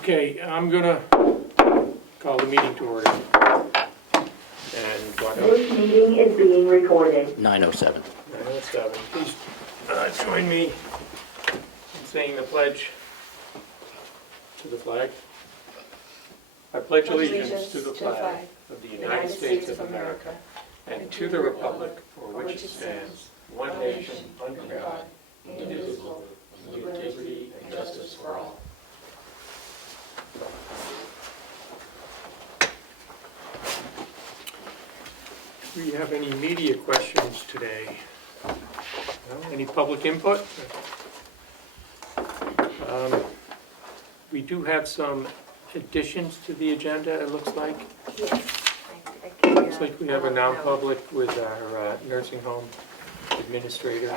Okay, I'm gonna call the meeting to order. And what else? This meeting is being recorded. 9:07. 9:07. Please join me in saying the pledge to the flag. I pledge allegiance to the flag of the United States of America and to the republic for which it stands, one nation, under God, indivisible, with liberty and justice for all. Do we have any media questions today? No? Any public input? We do have some additions to the agenda, it looks like. Yes. Looks like we have a non-public with our nursing home administrator,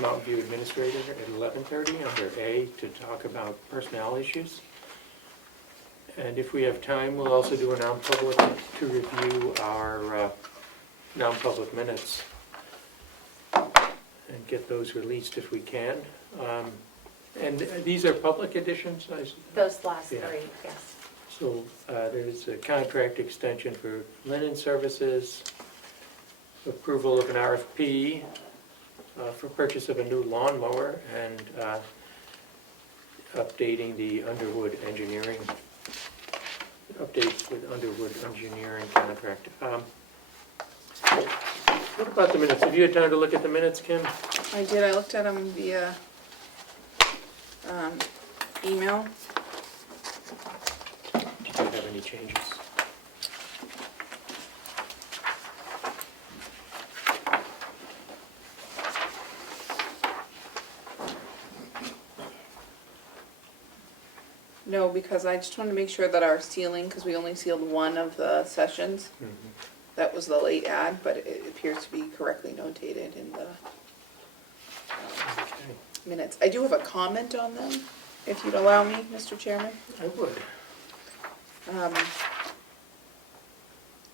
Mountain View administrator at 11:30 under A to talk about personnel issues. And if we have time, we'll also do a non-public to review our non-public minutes and get those released if we can. And these are public editions? Those last Yeah. three, yes. So there's a contract extension for linen services, approval of an RFP for purchase of a new lawnmower, and updating the Underwood Engineering, updates with Underwood Engineering contract. What about the minutes? Have you had time to look at the minutes, Kim? I did. I looked at them via email. Do you have any changes? No, because I just wanted to make sure that our sealing, because we only sealed one of the sessions, that was the late ad, but it appears to be correctly notated in the Okay, minutes. I do have a comment on them, if you'd allow me, Mr. Chairman. I would.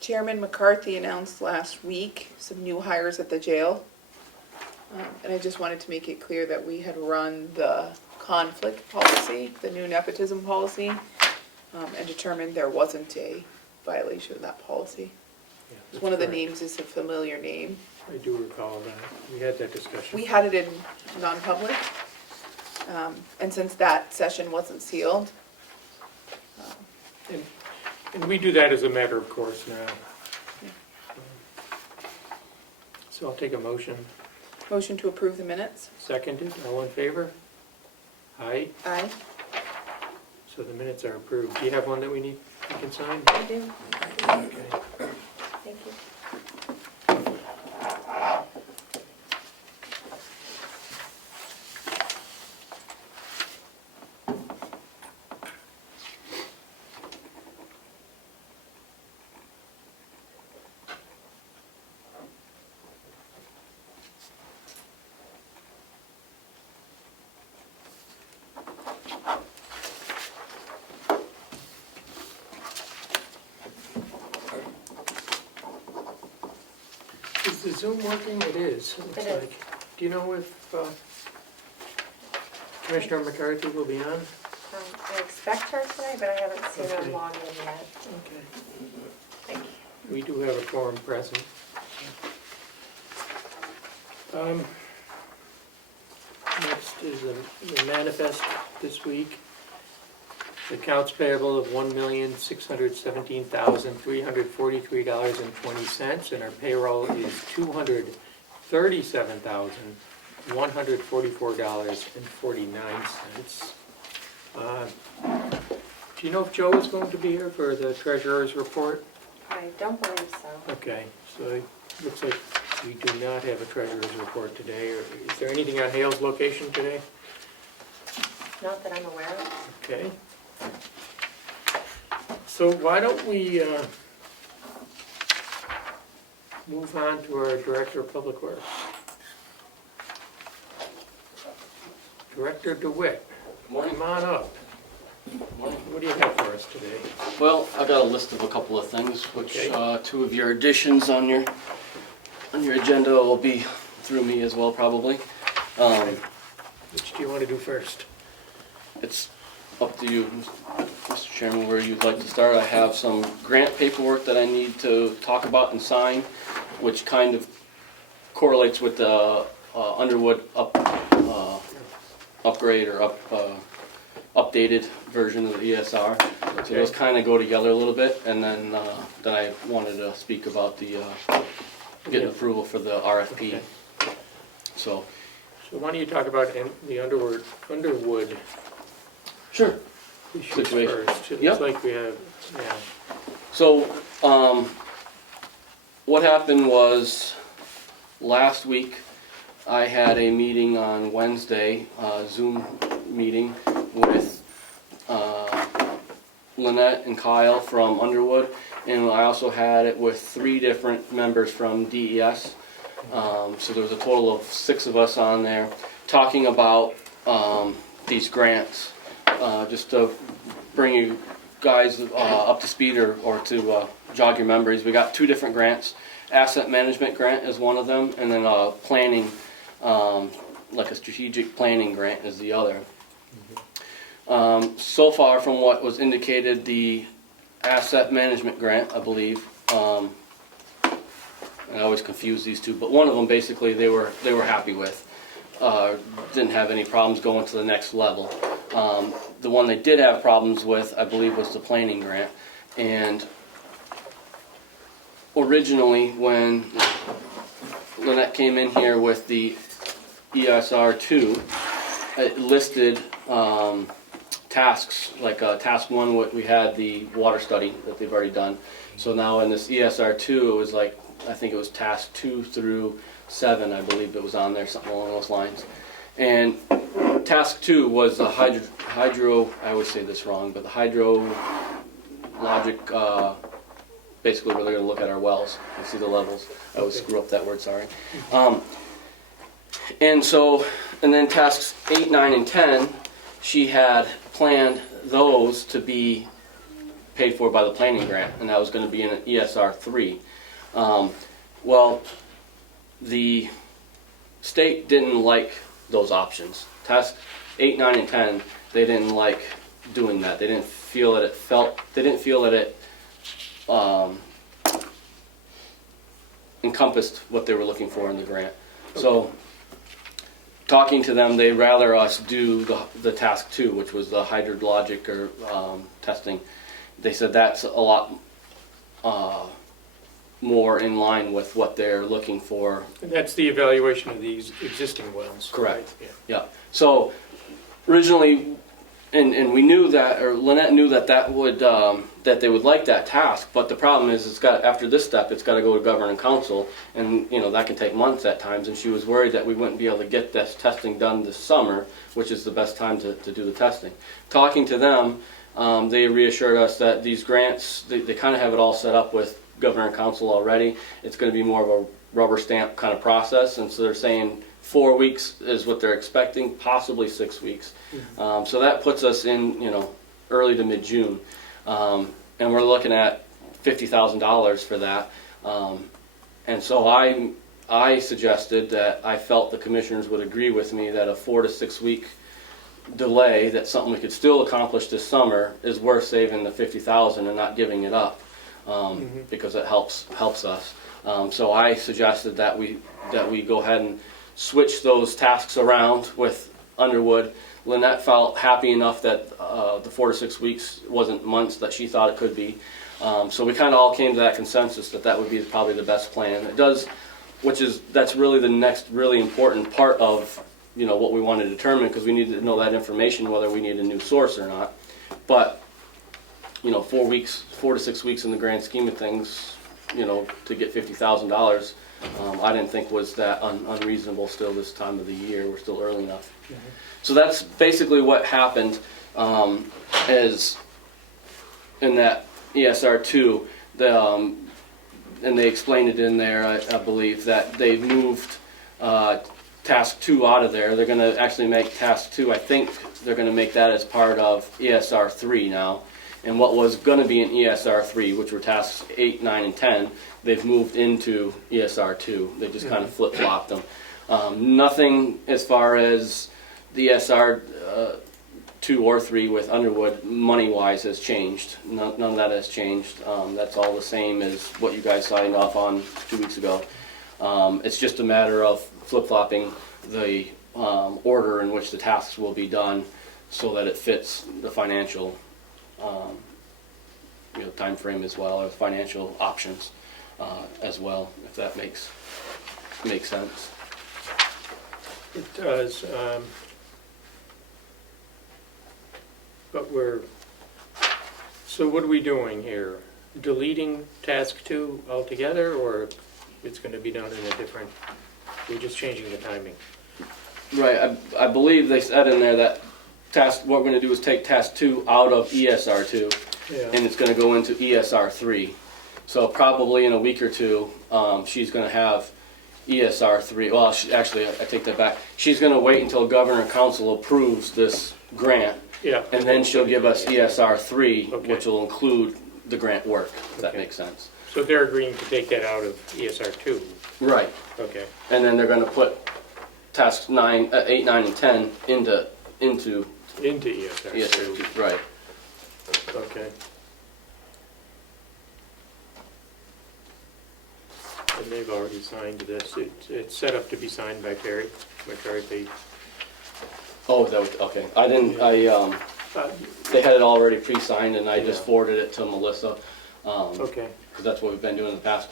Chairman McCarthy announced last week some new hires at the jail. And I just wanted to make it clear that we had run the conflict policy, the new nepotism policy, and determined there wasn't a violation of that policy. Yeah, One of the that's correct. names is a familiar name. I do recall that. We had that discussion. We had it in non-public, and since that session wasn't sealed, And we do that as a matter of course now. So I'll take a motion. motion to approve the minutes. Seconded, all in favor? Aye, Aye. so the minutes are approved. Do you have one that we can sign? I do. Okay. Thank you. Is the Zoom working? It is, it looks It is. like. Do you know if Commissioner McCarthy will be on? I expect her today, but I haven't seen Okay. her log in yet. Okay. Thank you. We do have a quorum present. Next is the manifest this week. Accounts payable of $1,617,343.20, and our payroll is $237,144.49. Do you know if Joe is going to be here for the treasurer's report? I don't believe so. Okay, so it looks like we do not have a treasurer's report today. Or is there anything on Hale's location today? Not that I'm aware of. Okay. So why don't we move on to our Director of Public Works. Director Dewitt, come on up. What do you have for us today? Well, I got a list of a couple of things, which Okay. two of your additions on your agenda will be through me as well, probably. Which do you want to do first? It's up to you, Mr. Chairman, where you'd like to start. I have some grant paperwork that I need to talk about and sign, which kind of correlates with the Underwood upgrade or updated version of the ESR. So those kind of go together a little bit, and then I wanted to speak about the getting approval for the RFP. Okay. So why don't you talk about the Underwood sure. issues Situation. first? It Yep. looks like we have, yeah. So what happened was last week I had a meeting on Wednesday, Zoom meeting with Lynette and Kyle from Underwood, and I also had it with 3 different members from DES. So there was a total of 6 of us on there talking about these grants, just to bring you guys up to speed or to jog your memories. We got 2 different grants. Asset management grant is one of them, and then planning, like a strategic planning grant is the other. So far from what was indicated, the asset management grant, I believe, I always confuse these two, but one of them basically they were happy with. Didn't have any problems going to the next level. The one they did have problems with, I believe, was the planning grant. And originally, when Lynette came in here with the ESR2, it listed tasks, like task 1, we had the water study that they've already done. So now in this ESR2, it was like, I think it was task 2 through 7, I believe it was on there, something along those lines. And task 2 was the hydro, I always say this wrong, but the hydrologic, basically where they're going to look at our wells and see the levels. I always screw up that word, sorry. And then tasks 8, 9, and 10, she had planned those to be paid for by the planning grant, and that was going to be in an ESR 3. Well, the state didn't like those options. Task 8, 9, and 10, they didn't like doing that. They didn't feel that it encompassed what they were looking for in the grant. So, talking to them, they'd rather us do the task 2, which was the hydrologic or testing. They said that's a lot more in line with what they're looking for. And that's the evaluation of these existing wells. Correct. Right? Yeah. So originally, and we knew that, or Lynette knew that that they would like that task. But the problem is, after this step, it's got to go to Governing Council, and that can take months at times. And she was worried that we wouldn't be able to get this testing done this summer, which is the best time to do the testing. Talking to them, they reassured us that these grants, they kind of have it all set up with Governing Council already. It's going to be more of a rubber stamp kind of process, and so they're saying 4 weeks is what they're expecting, possibly 6 weeks. So that puts us in, early to mid-June, and we're looking at $50,000 for that. And so I suggested that I felt the commissioners would agree with me that a 4 to 6 week delay, that's something we could still accomplish this summer, is worth saving the $50,000 and not giving it up. Because it helps us. So I suggested that we go ahead and switch those tasks around with Underwood. Lynette felt happy enough that the 4 to 6 weeks wasn't months that she thought it could be. So we kind of all came to that consensus that would be probably the best plan. It does, that's really the next really important part of what we want to determine, because we need to know that information, whether we need a new source or not. But 4 to 6 weeks in the grand scheme of things, to get $50,000, I didn't think was that unreasonable still this time of the year. We're still early enough. So that's basically what happened, is in that ESR2, and they explained it in there, I believe, that they've moved task 2 out of there. They're going to actually make task 2, I think they're going to make that as part of ESR 3 now. And what was going to be in ESR 3, which were tasks 8, 9, and 10, they've moved into ESR 2. They just kind of flip-flopped them. Nothing as far as the ESR 2 or 3 with Underwood, money-wise, has changed. None of that has changed. That's all the same as what you guys signed off on 2 weeks ago. It's just a matter of flip-flopping the order in which the tasks will be done so that it fits the financial time frame as well, or financial options as well, if that makes sense. It does, but so what are we doing here? Deleting task 2 altogether, or it's going to be done in a different, we're just changing the timing? Right, I believe they said in there that what we're going to do is take task 2 out of ESR 2, and it's going to go into ESR 3. So probably in a week or two, she's going to have ESR 3. Well, actually, I take that back. She's going to wait until Governor and Council approves this grant, and then she'll give us ESR 3, which will include the grant work, if that makes sense. So they're agreeing to take that out of ESR 2? Right. Okay. And then they're going to put tasks 8, 9, and 10 into ESR 2? Right. Okay. And they've already signed this. It's set up to be signed by Terry McCarthy. Oh, that was, okay. I didn't, they had it already pre-signed, and I just forwarded it to Melissa. Okay. Because that's what we've been doing in the past.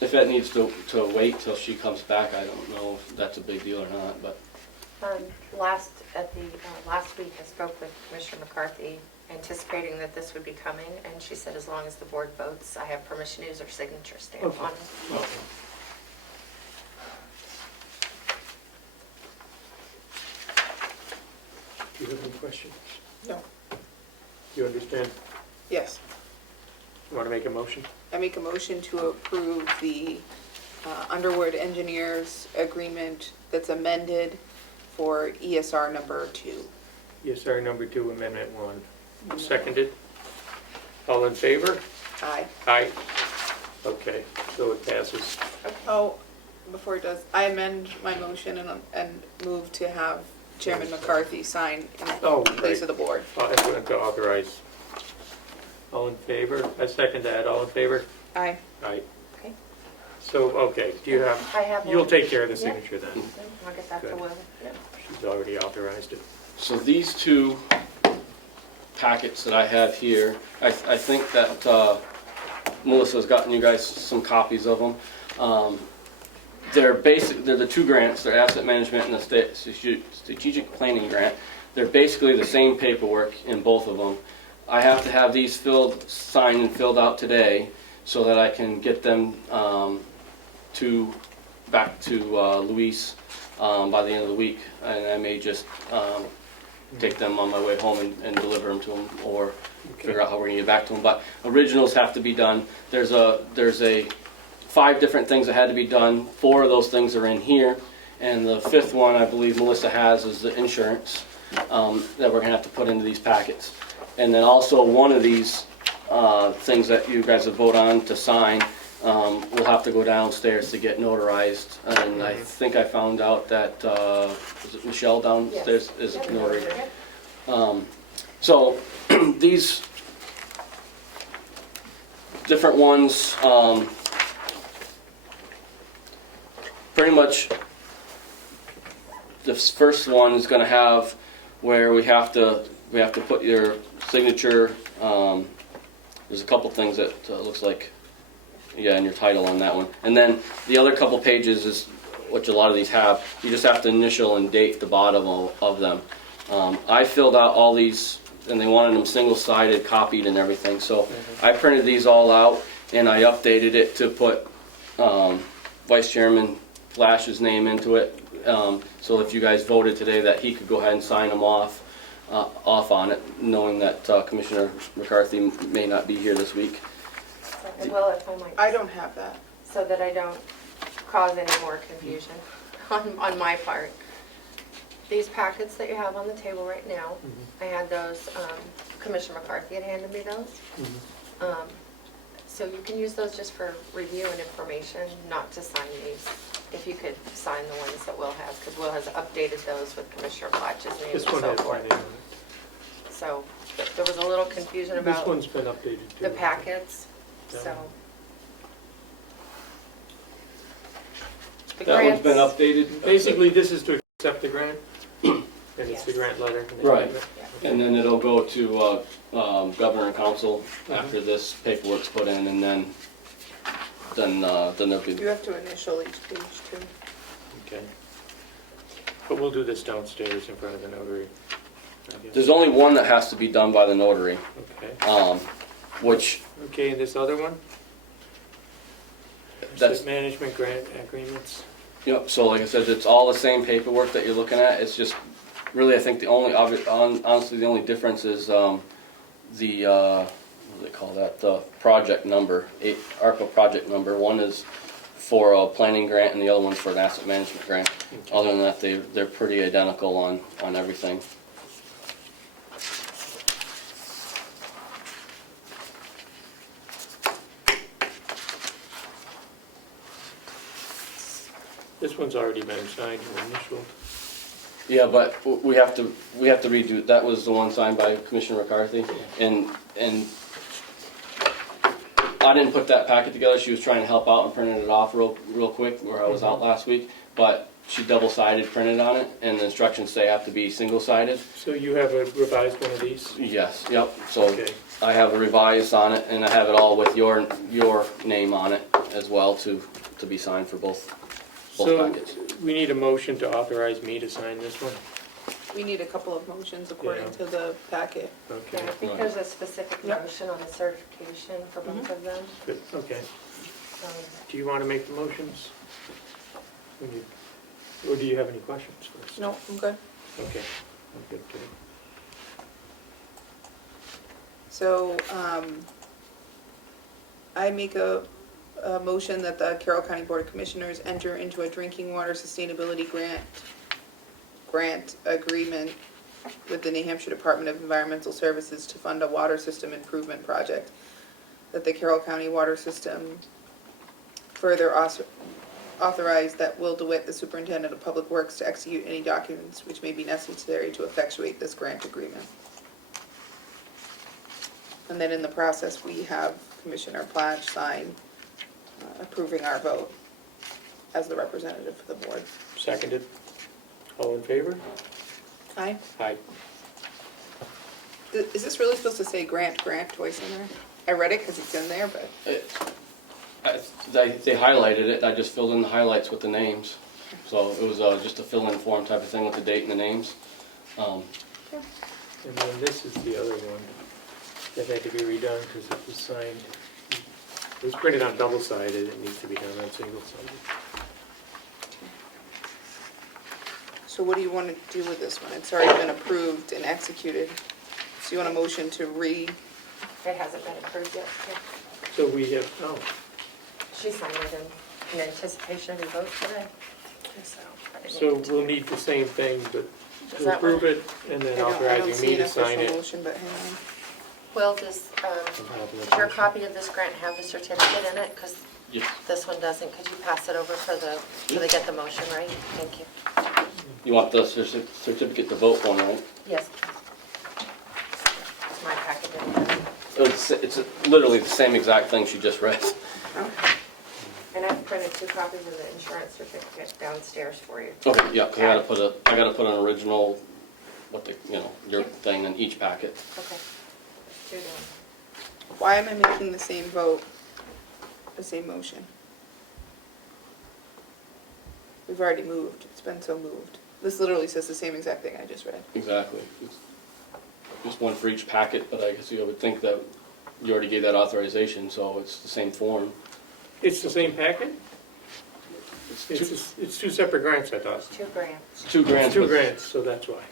If that needs to wait till she comes back, I don't know if that's a big deal or not, but. Last week, I spoke with Commissioner McCarthy, anticipating that this would be coming, and she said as long as the board votes, I have permission to use her signature stamp on it. Okay. Do you have any questions? No. You understand? Yes. You want to make a motion? I make a motion to approve the Underwood Engineers agreement that's amended for ESR number 2. ESR number 2, Amendment 1. Seconded? All in favor? Aye. Aye. Okay, so it passes. Oh, before it does, I amend my motion and move to have Chairman McCarthy sign in place of the board. I'm going to authorize. All in favor? I second that. All in favor? Aye. Aye. Okay. So, okay, do you have? I have You'll one. take care of the Yeah. signature then. I'll get that to Good. Will. Yeah. She's already authorized it. So these 2 packets that I have here, I think that Melissa's gotten you guys some copies of them. They're the 2 grants, they're asset management and the strategic planning grant. They're basically the same paperwork in both of them. I have to have these signed and filled out today so that I can get them back to Luis by the end of the week. And I may just take them on my way home and deliver them to him, or figure out how we're gonna get back to him. But originals have to be done. There's 5 different things that had to be done. 4 of those things are in here, and the 5th one I believe Melissa has is the insurance that we're gonna have to put into these packets. And then also one of these things that you guys will vote on to sign will have to go downstairs to get notarized. And I think I found out that is it Michelle downstairs is a notary. So these different ones, pretty much this first one is going to have where we have to put your signature. There's a couple things that looks like, and your title on that one. And then the other couple pages is which a lot of these have. You just have to initial and date the bottom of them. I filled out all these, and they wanted them single-sided, copied and everything. So I printed these all out, and I updated it to put Vice Chairman Flash's name into it. So if you guys voted today, that he could go ahead and sign them off on it, knowing that Commissioner McCarthy may not be here this week. And Will, if I might. I don't have that. So that I don't cause any more confusion on my part. These packets that you have on the table right now, I had those, Commissioner McCarthy had handed me those. So you can use those just for review and information, not to sign these. If you could sign the ones that Will has, because Will has updated those with Commissioner Fletch's name and This one so has my forth. name on it. So there was a little confusion This about one's been updated too. the packets, Yeah. so. The That one's been grants- updated. Basically, this is to accept the grant, and it's the Yes. grant letter. and they Right. have it. And then it'll go to governor and council after this paperwork's put in, and then there'll be. You have to initial each page too. Okay. But we'll do this downstairs in front of the notary. I guess. There's only one that has to be done by the notary, Okay. which Okay, and this other one? That's- Asset management grant agreements. Yep, so like I said, it's all the same paperwork that you're looking at, it's just, really, I think the only, honestly, the only difference is, what do they call that, the project number, ARPA project number. One is for a planning grant and the other one's for an asset management grant. Other than that, they're pretty identical on everything. This one's already been signed and initialed. Yeah, but we have to redo, that was the one signed by Commissioner McCarthy, and I didn't put that packet together, she was trying to help out and printed it off real quick, where I was out last week, but she double-sided printed on it, and the instructions say have to be single-sided. So you have a revised one of these? Yes, yep, so Okay. I have a revised on it, and I have it all with your name on it as well to be signed for both So packets. we need a motion to authorize me to sign this one? We need a couple of motions according Yeah. to the packet. Okay, Yeah, I think there's a specific Yep. motion on the certification for both of them. good, okay. Um, Do you want to make the motions? Or do you have any questions first? No, I'm good. Okay, I'm good too. So, I make a motion that the Carroll County Board of Commissioners enter into a drinking water sustainability grant agreement with the New Hampshire Department of Environmental Services to fund a water system improvement project. That the Carroll County Water System further authorize that Will Dewitt, the Superintendent of Public Works, to execute any documents which may be necessary to effectuate this grant agreement. And then in the process, we have Commissioner Platch sign approving our vote as the representative for the board. Seconded. All in favor? Aye. Aye. Is this really supposed to say grant twice in there? I read it because it's in there, but They highlighted it, I just filled in the highlights with the names. So it was just a fill-in form type of thing with the date and the names. And then this is the other one that had to be redone because it was signed. It was printed on double-sided, it needs to be done on single-sided. so what do you want to do with this one? It's already been approved and executed. So you want a motion to It hasn't been approved yet. Yeah. So we have, oh, She signed it in anticipation of your vote today. So I didn't so need to- we'll need the same thing, but Does to that approve work? it and I then don't authorizing see me an to sign official it. motion, but hang on. Well, does your copy of this grant have the certificate in it? Because Yes. this one doesn't. Could you pass it over so they get the motion right? Thank you. You want the certificate to vote one, right? Yes. It's my packet. Didn't it? It's literally the same exact thing she just read. Okay. And I've printed 2 copies of the insurance certificate downstairs for you. Okay, yeah, because I gotta put an original, your thing in each packet. Okay. There's 2 down. Why am I making the same vote, the same motion? We've already moved. It's been so moved. This literally says the same exact thing I just read. Exactly. It's just one for each packet, but I guess you would think that you already gave that authorization, so it's the same form. It's the same packet? It's 2 separate grants, I thought. 2 grants. It's 2 grants. It's 2 with- grants, so that's why.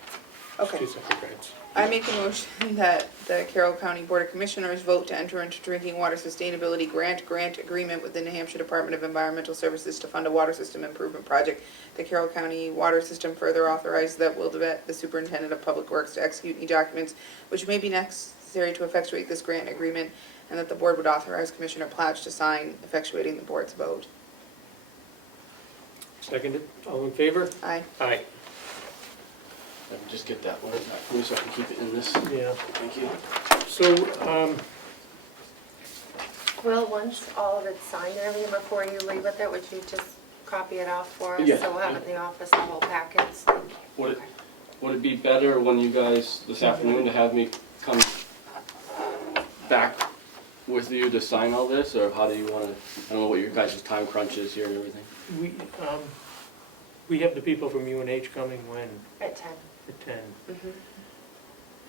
It's Okay. 2 separate grants. I make a motion that the Carroll County Board of Commissioners vote to enter into drinking water sustainability grant agreement with the New Hampshire Department of Environmental Services to fund a water system improvement project. The Carroll County Water System further authorizes that Will Dewitt, the Superintendent of Public Works, to execute any documents which may be necessary to effectuate this grant agreement, and that the board would authorize Commissioner Platch to sign effectuating the board's vote. Seconded. All in favor? Aye. Aye. I can just get that one back for me so I can keep it in this. Yeah. Thank you. So, Well, once all of it's signed and everything, before you leave with it, would you just copy it off for us? Yeah. So we'll have it in the office, the whole packets. Would it be better when you guys, this afternoon, to have me come back with you to sign all this, or how do you want to, I don't know what your guys' time crunch is here and everything. we have the people from UNH coming when? At 10. At 10. Mhm.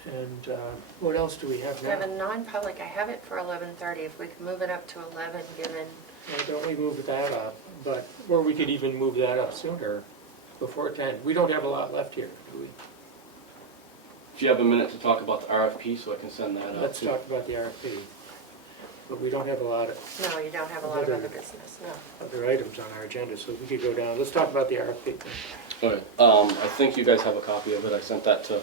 And what else do we have We have a now? non-public, I have it for 11:30, if we can move it up to 11, given, Why don't we move that up? But, or we could even move that up sooner, before 10. We don't have a lot left here, do we? Do you have a minute to talk about the RFP so I can send that out? Let's too? talk about the RFP. But we don't have a lot of no, you don't have a lot of other business, no. other items on our agenda, so we could go down. Let's talk about the RFP thing. Okay, I think you guys have a copy of it. I sent that to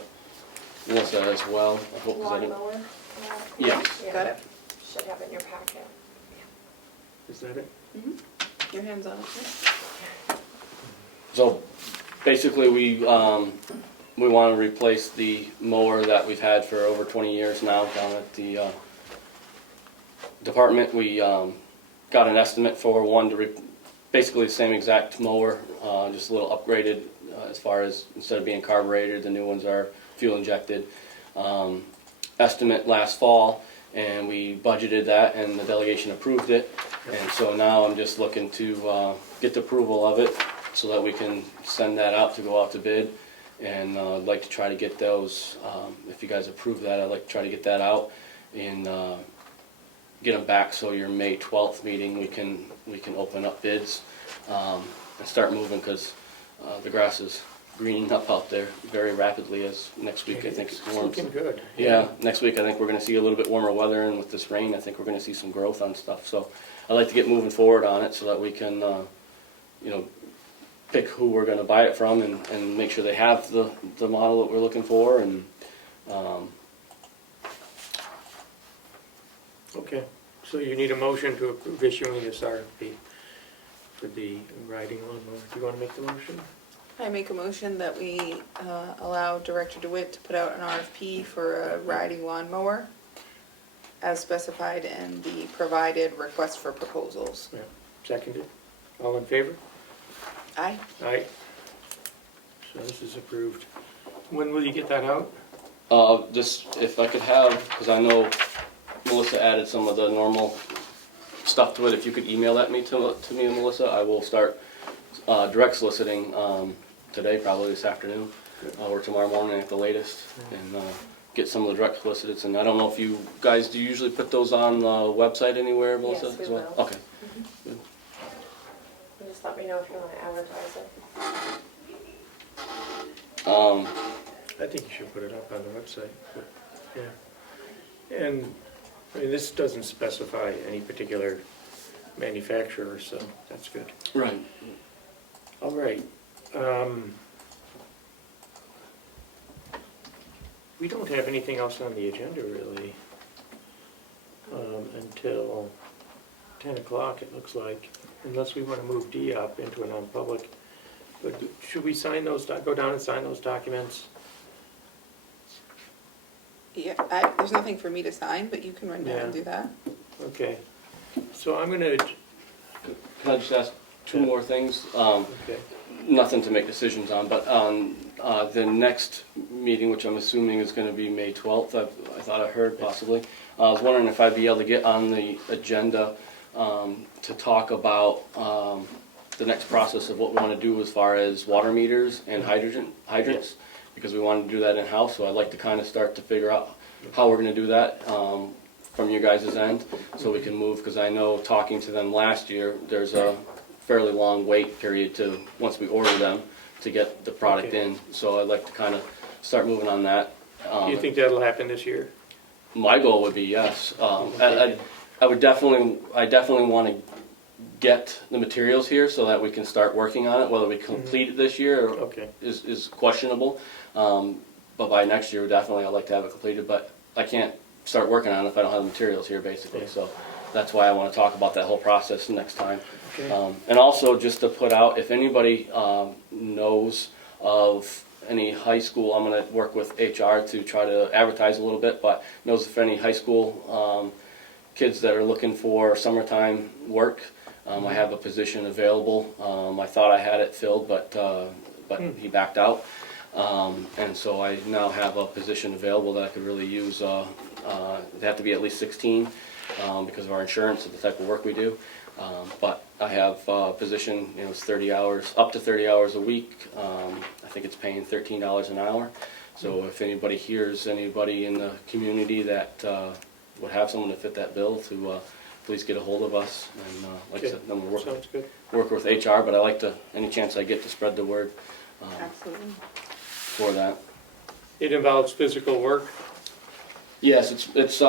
Melissa as well. I hope, 'cause I didn't- Lawnmower? Yeah. Got it? Should have it in your packet. Is that it? Your hands on it. So basically, we want to replace the mower that we've had for over 20 years now down at the department. We got an estimate for one to basically the same exact mower, just a little upgraded as far as instead of being carbureted, the new ones are fuel injected. Estimate last fall, and we budgeted that, and the delegation approved it. And so now I'm just looking to get the approval of it so that we can send that out to go out to bid. And I'd like to try to get those, if you guys approve that, I'd like to try to get that out and get them back so your May 12th meeting we can open up bids and start moving, because the grass is greening up out there very rapidly as next week I think it It's warms. looking good. Yeah, next week I think we're gonna see a little bit warmer weather, and with this rain, I think we're gonna see some growth on stuff. So I'd like to get moving forward on it so that we can, pick who we're gonna buy it from and make sure they have the model that we're looking for, and, Okay, so you need a motion to approve issuing this RFP for the riding lawnmower. Do you want to make the motion? I make a motion that we allow Director Dewitt to put out an RFP for a riding lawnmower as specified in the provided request for proposals. Yeah, seconded. All in favor? Aye. Aye. So this is approved. When will you get that out? just if I could have, because I know Melissa added some of the normal stuff to it, if you could email that to me and Melissa, I will start direct soliciting today, probably this afternoon, or tomorrow morning at the latest, and get some of the direct soliciteds. And I don't know if you guys, do you usually put those on the website anywhere, Melissa? Yes, we as well? will. Okay. You just let me know if you want to advertise it. I think you should put it up on the website, but, yeah. And, I mean, this doesn't specify any particular manufacturer, so that's good. Right. All right. We don't have anything else on the agenda, really, until 10 o'clock, it looks like, unless we want to move D up into a non-public. But should we sign those, go down and sign those documents? Yeah, there's nothing for me to sign, but you can run down and Yeah. do that. Okay. So I'm gonna, Can I just ask two Yeah. more things? okay, Nothing to make decisions on, but on the next meeting, which I'm assuming is going to be May 12th, I thought I heard possibly. I was wondering if I'd be able to get on the agenda to talk about the next process of what we want to do as far as water meters and hydrants, because we want to do that in-house, so I'd like to kind of start to figure out how we're going to do that from your guys' end, so we can move, because I know talking to them last year, there's a fairly long wait period to, once we order them, to get the product Okay. in, so I'd like to kind of start moving on that. do you think that'll happen this year? My goal would be yes. Okay. I definitely want to get the materials here so that we can start working on it. Whether we complete it this year Okay, is questionable, but by next year, definitely I'd like to have it completed. But I can't start working on it if I don't have the materials here, basically. Yeah. So that's why I want to talk about that whole process next time. okay, And also just to put out, if anybody knows of any high school, I'm gonna work with HR to try to advertise a little bit, but knows if any high school kids that are looking for summertime work. I have a position available. I thought I had it filled, but he backed out. And so I now have a position available that I could really use. They have to be at least 16 because of our insurance and the type of work we do. But I have a position, it's 30 hours, up to 30 hours a week. I think it's paying $13 an hour. So if anybody hears anybody in the community that would have someone to fit that bill, to please get a hold of us. And like I said, then we'll Sounds good. work with HR, but I like to, any chance I get to spread the word Absolutely. for that. It involves physical work. Yes, it's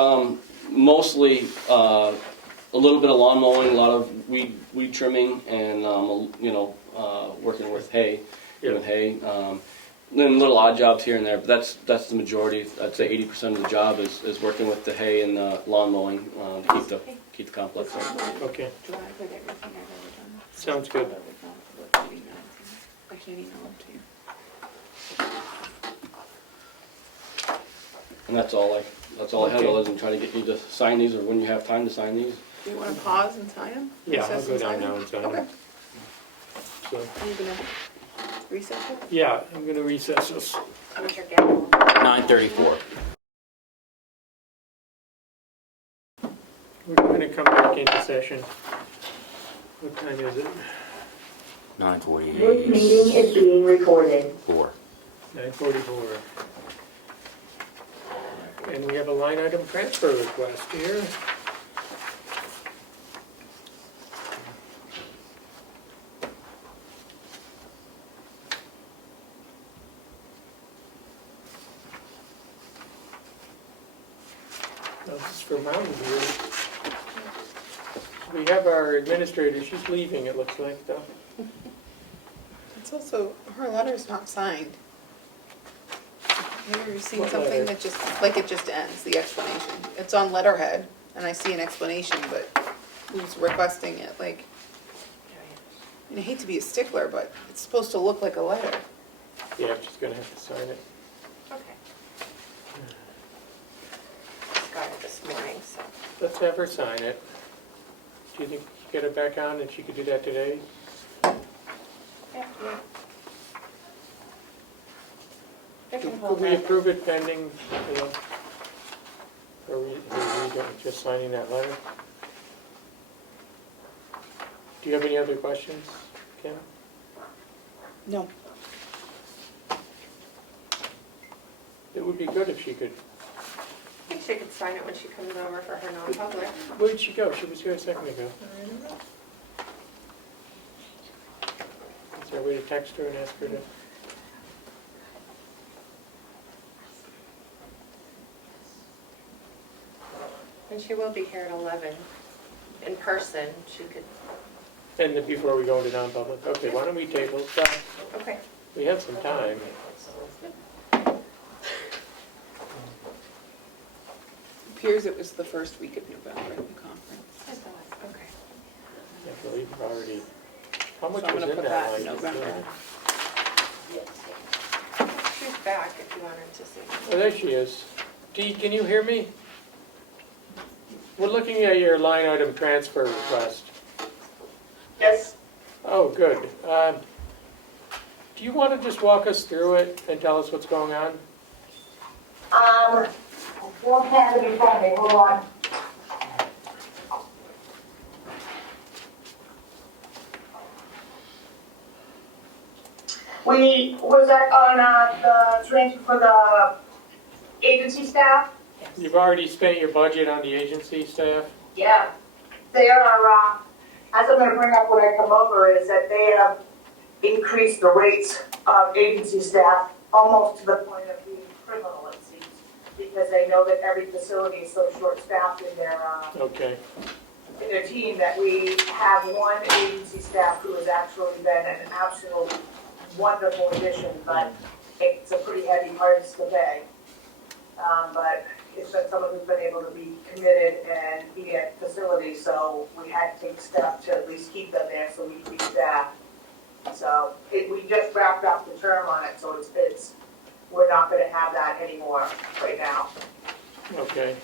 mostly a little bit of lawn mowing, a lot of weed trimming, and working with hay, doing hay. Then little odd jobs here and there, but that's the majority. I'd say 80% of the job is working with the hay and the lawn mowing to keep the complex up. Okay, Do I put everything I've ever done? sounds good. I can't email them to you. And that's all I had, Okay. other than trying to get you to sign these, or when you have time to sign these. Do you want to pause and sign them? Yeah, I'll Recess go and down sign now them? and sign Okay. them. So, Are you gonna recess it? yeah, I'm gonna recess this. Mr. Gamble. 9:34. We're gonna come back into session. What time is it? 9:48. This meeting is being recorded. 4. 9:44. And we have a line item transfer request here. Now, this is for Mountain View. We have our administrator, she's leaving, it looks like, though. It's also, her letter's not signed. Have you ever seen What something letter? that just, like it just ends, the explanation? It's on letterhead, and I see an explanation, but who's requesting it, like, and I hate to be a stickler, but it's supposed to look like a letter. Yeah, she's gonna have to sign it. Okay. Just got it this morning, so. Let's have her sign it. Do you think you could get it back on and she could do that today? Yeah. I can Could hold we that. approve it pending, or we just signing that letter? Do you have any other questions, Kim? No. It would be good if she could. I think she could sign it when she comes over for her non-public. Where did she go? She was here a second ago. Is there a way to text her and ask her to? And she will be here at 11 in person. She could, And then before we go into non-public. Okay, why don't we table that? okay. We have some time. Appears it was the first week of November at the conference. Okay. I believe we've already, how much So I'm was gonna in put that that line? in November. She's back if you wanted to see. Oh, there she is. Dee, can you hear me? We're looking at your line item transfer request. Yes. Oh, good. Do you want to just walk us through it and tell us what's going on? I don't have it in front of me, hold on. Was that on the transfer for the agency staff? You've already spent your budget on the agency staff? Yeah. They are, as I'm gonna bring up when I come over, is that they have increased the rates of agency staff almost to the point of being criminal, it seems, because they know that every facility is so short-staffed in Okay. their team that we have one agency staff who has actually been an absolute wonderful addition, but it's a pretty heavy price to pay. But it's been someone who's been able to be committed and be at facilities, so we had to take steps to at least keep them there so we keep staff. So we just wrapped up the term on it, so we're not gonna have that anymore right now. Okay.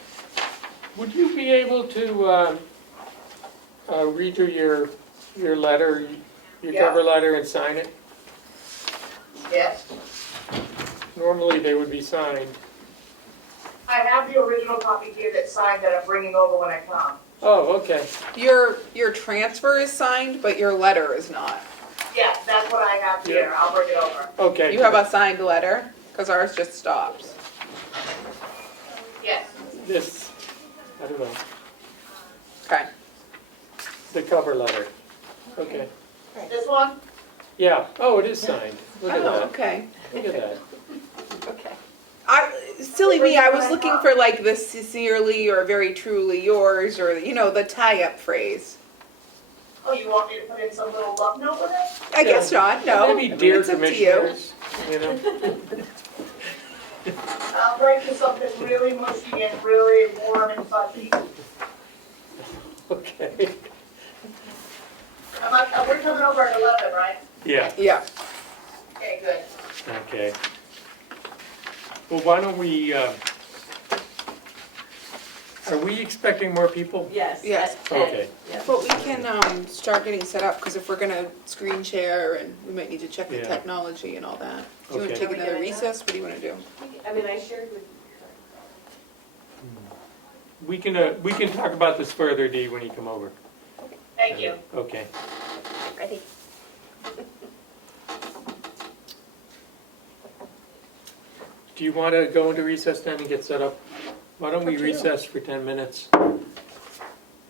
Would you be able to read through your letter, your Yeah. cover letter and sign it? Yes. Normally they would be signed. I have the original copy here that's signed that I'm bringing over when I come. Oh, okay. Your transfer is signed, but your letter is not. Yeah, that's what I have here, I'll bring it over. Okay. You have a signed letter, because ours just stops. Yes. This, I don't know, Okay. the cover letter. Okay. This one? Yeah, oh, it is signed. Look at Oh, that. okay. Look at that. Okay. Silly me, I was looking for like the sincerely or very truly yours, or, you know, the tie-up phrase. Oh, you want me to put in some little love note with it? I guess not, no. I Maybe mean, dear it's up to you. commissioners, you know? I'll break to something really mushy and really warm and fuzzy. Okay. We're coming over at 11, right? Yeah, Yeah. Okay, good. okay. Well, why don't we, are we expecting more people? Yes. Yes. at 10. Okay. Yep. But we can start getting set up, because if we're gonna screen share, and we might need to check the Yeah. technology and all that. Do you wanna Okay. take Are we another doing that? recess? What do you wanna do? I mean, I shared with, We can talk about this further, Dee, when you come over. Thank you. Okay. Ready? Do you want to go into recess then and get set up? Why don't we Up to you. recess for 10 minutes?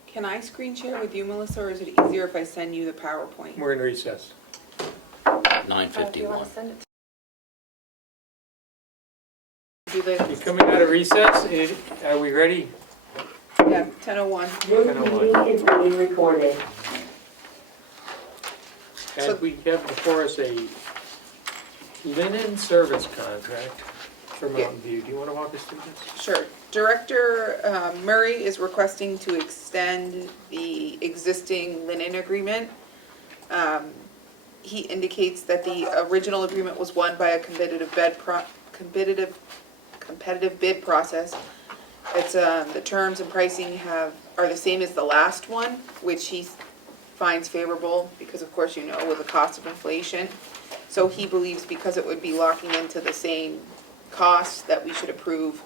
Can I screen share with you, Melissa, or is it easier if I send you the PowerPoint? We're in recess. 9:51. Send it Do the, You coming out of recess? Are we ready? yeah, 10:01. this meeting is being recorded. So- And we have before us a linen service contract for Mountain View. Do you want to walk us through this? Sure. Director Murray is requesting to extend the existing linen agreement. He indicates that the original agreement was won by a competitive bid process. It's, the terms and pricing are the same as the last one, which he finds favorable, because of course, you know, with the cost of inflation. So he believes because it would be locking into the same costs, that we should approve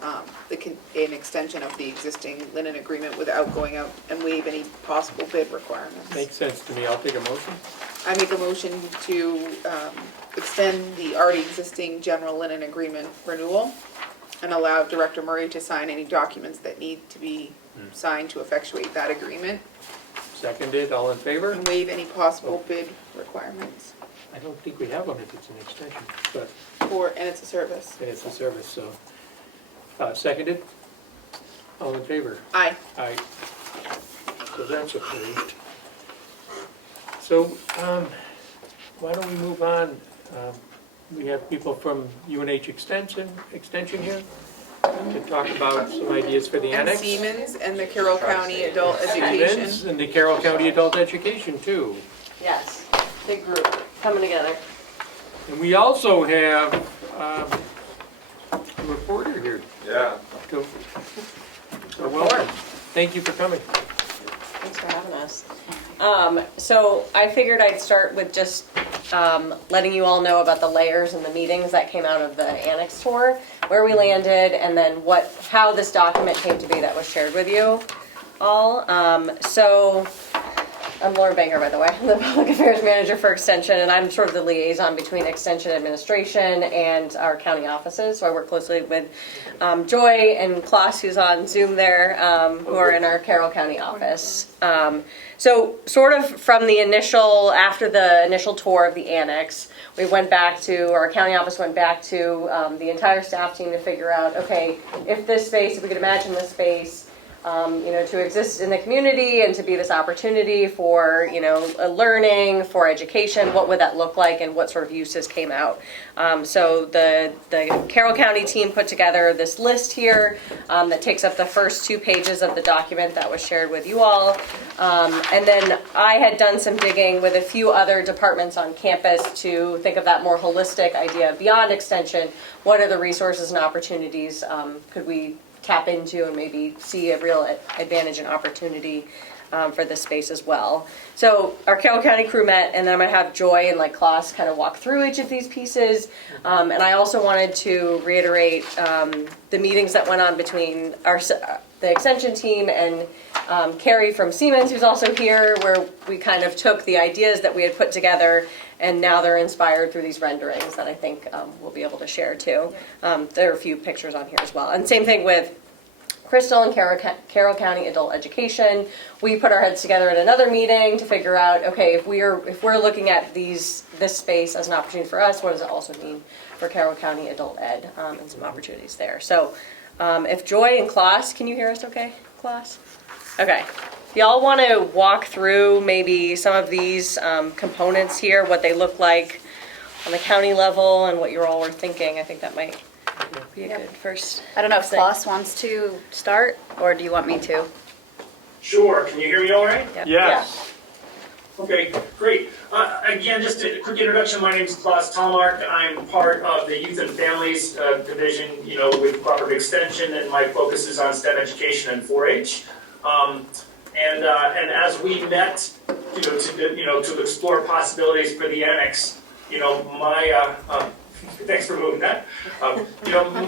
an extension of the existing linen agreement without going out and waive any possible bid requirements. Makes sense to me. I'll take a motion. I make a motion to extend the already existing general linen agreement renewal and allow Director Murray to sign any documents that need to be signed to effectuate that agreement Seconded. All in favor? and waive any possible bid requirements I don't think we have one if it's an extension, but and it's a service. it's a service, so. Seconded. All in favor? Aye. Aye. So that's approved. So, why don't we move on? We have people from UNH Extension here to talk about some ideas for the And annex. Siemens and the Carroll County Adult Siemens Education. and the Carroll County Adult Education too. Yes, big group coming together. And we also have a reporter here. Yeah. So welcome. Thank you for coming. Thanks for having us. So I figured I'd start with just letting you all know about the layers and the meetings that came out of the annex tour, where we landed, and then how this document came to be that was shared with you all. So I'm Laura Banger, by the way. I'm the Public Affairs Manager for Extension, and I'm sort of the liaison between Extension Administration and our county offices. So I work closely with Joy and Klaus, who's on Zoom there, who are in our Carroll County office. So sort of from after the initial tour of the annex, our county office went back to the entire staff team to figure out, okay, if we could imagine this space, to exist in the community and to be this opportunity for, learning, for education. What would that look like, and what sort of uses came out? So the Carroll County team put together this list here that takes up the first 2 pages of the document that was shared with you all. And then I had done some digging with a few other departments on campus to think of that more holistic idea beyond extension. What are the resources and opportunities could we tap into and maybe see a real advantage and opportunity for this space as well. So our Carroll County crew met, and then I'm going to have Joy and Klaus kind of walk through each of these pieces. And I also wanted to reiterate the meetings that went on between the extension team and Carrie from Siemens, who's also here, where we kind of took the ideas that we had put together, and now they're inspired through these renderings that I think we'll be able to share too. There are a few pictures on here as well. And same thing with Crystal and Carroll County Adult Education. We put our heads together at another meeting to figure out, okay, if we're looking at this space as an opportunity for us, what does it also mean for Carroll County Adult Ed, and some opportunities there. So if Joy and Klaus, can you hear us okay, Klaus? Okay. If y'all want to walk through maybe some of these components here, what they look like on the county level and what you all were thinking, I think that might be a good first. I don't know if Klaus wants to start, or do you want me to? Sure. Can you hear me all right? Yep. Yes. Okay, great. Again, just a quick introduction. My name is Klaus Talmark. I'm part of the Youth and Families Division, with Cooperative Extension, and my focus is on STEM education and 4-H. And as we met, to explore possibilities for the annex, thanks for moving that.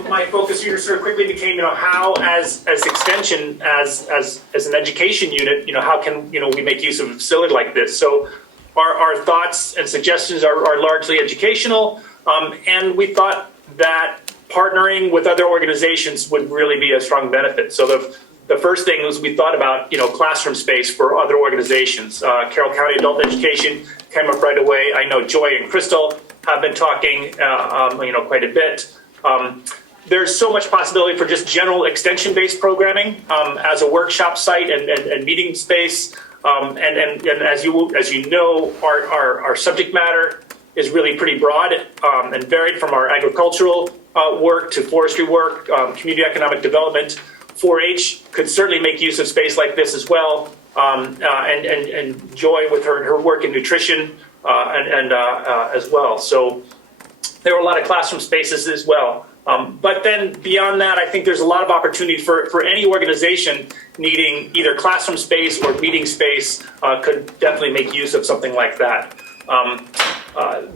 My focus here sort of quickly became, how as extension, as an education unit, how can we make use of a facility like this? So our thoughts and suggestions are largely educational, and we thought that partnering with other organizations would really be a strong benefit. So the first thing was we thought about, classroom space for other organizations. Carroll County Adult Education came up right away. I know Joy and Crystal have been talking, quite a bit. There's so much possibility for just general extension-based programming as a workshop site and meeting space. And as you know, our subject matter is really pretty broad and varied, from our agricultural work to forestry work, community economic development. 4-H could certainly make use of space like this as well, and Joy with her work in nutrition as well. So there were a lot of classroom spaces as well. But then beyond that, I think there's a lot of opportunity for any organization needing either classroom space or meeting space could definitely make use of something like that.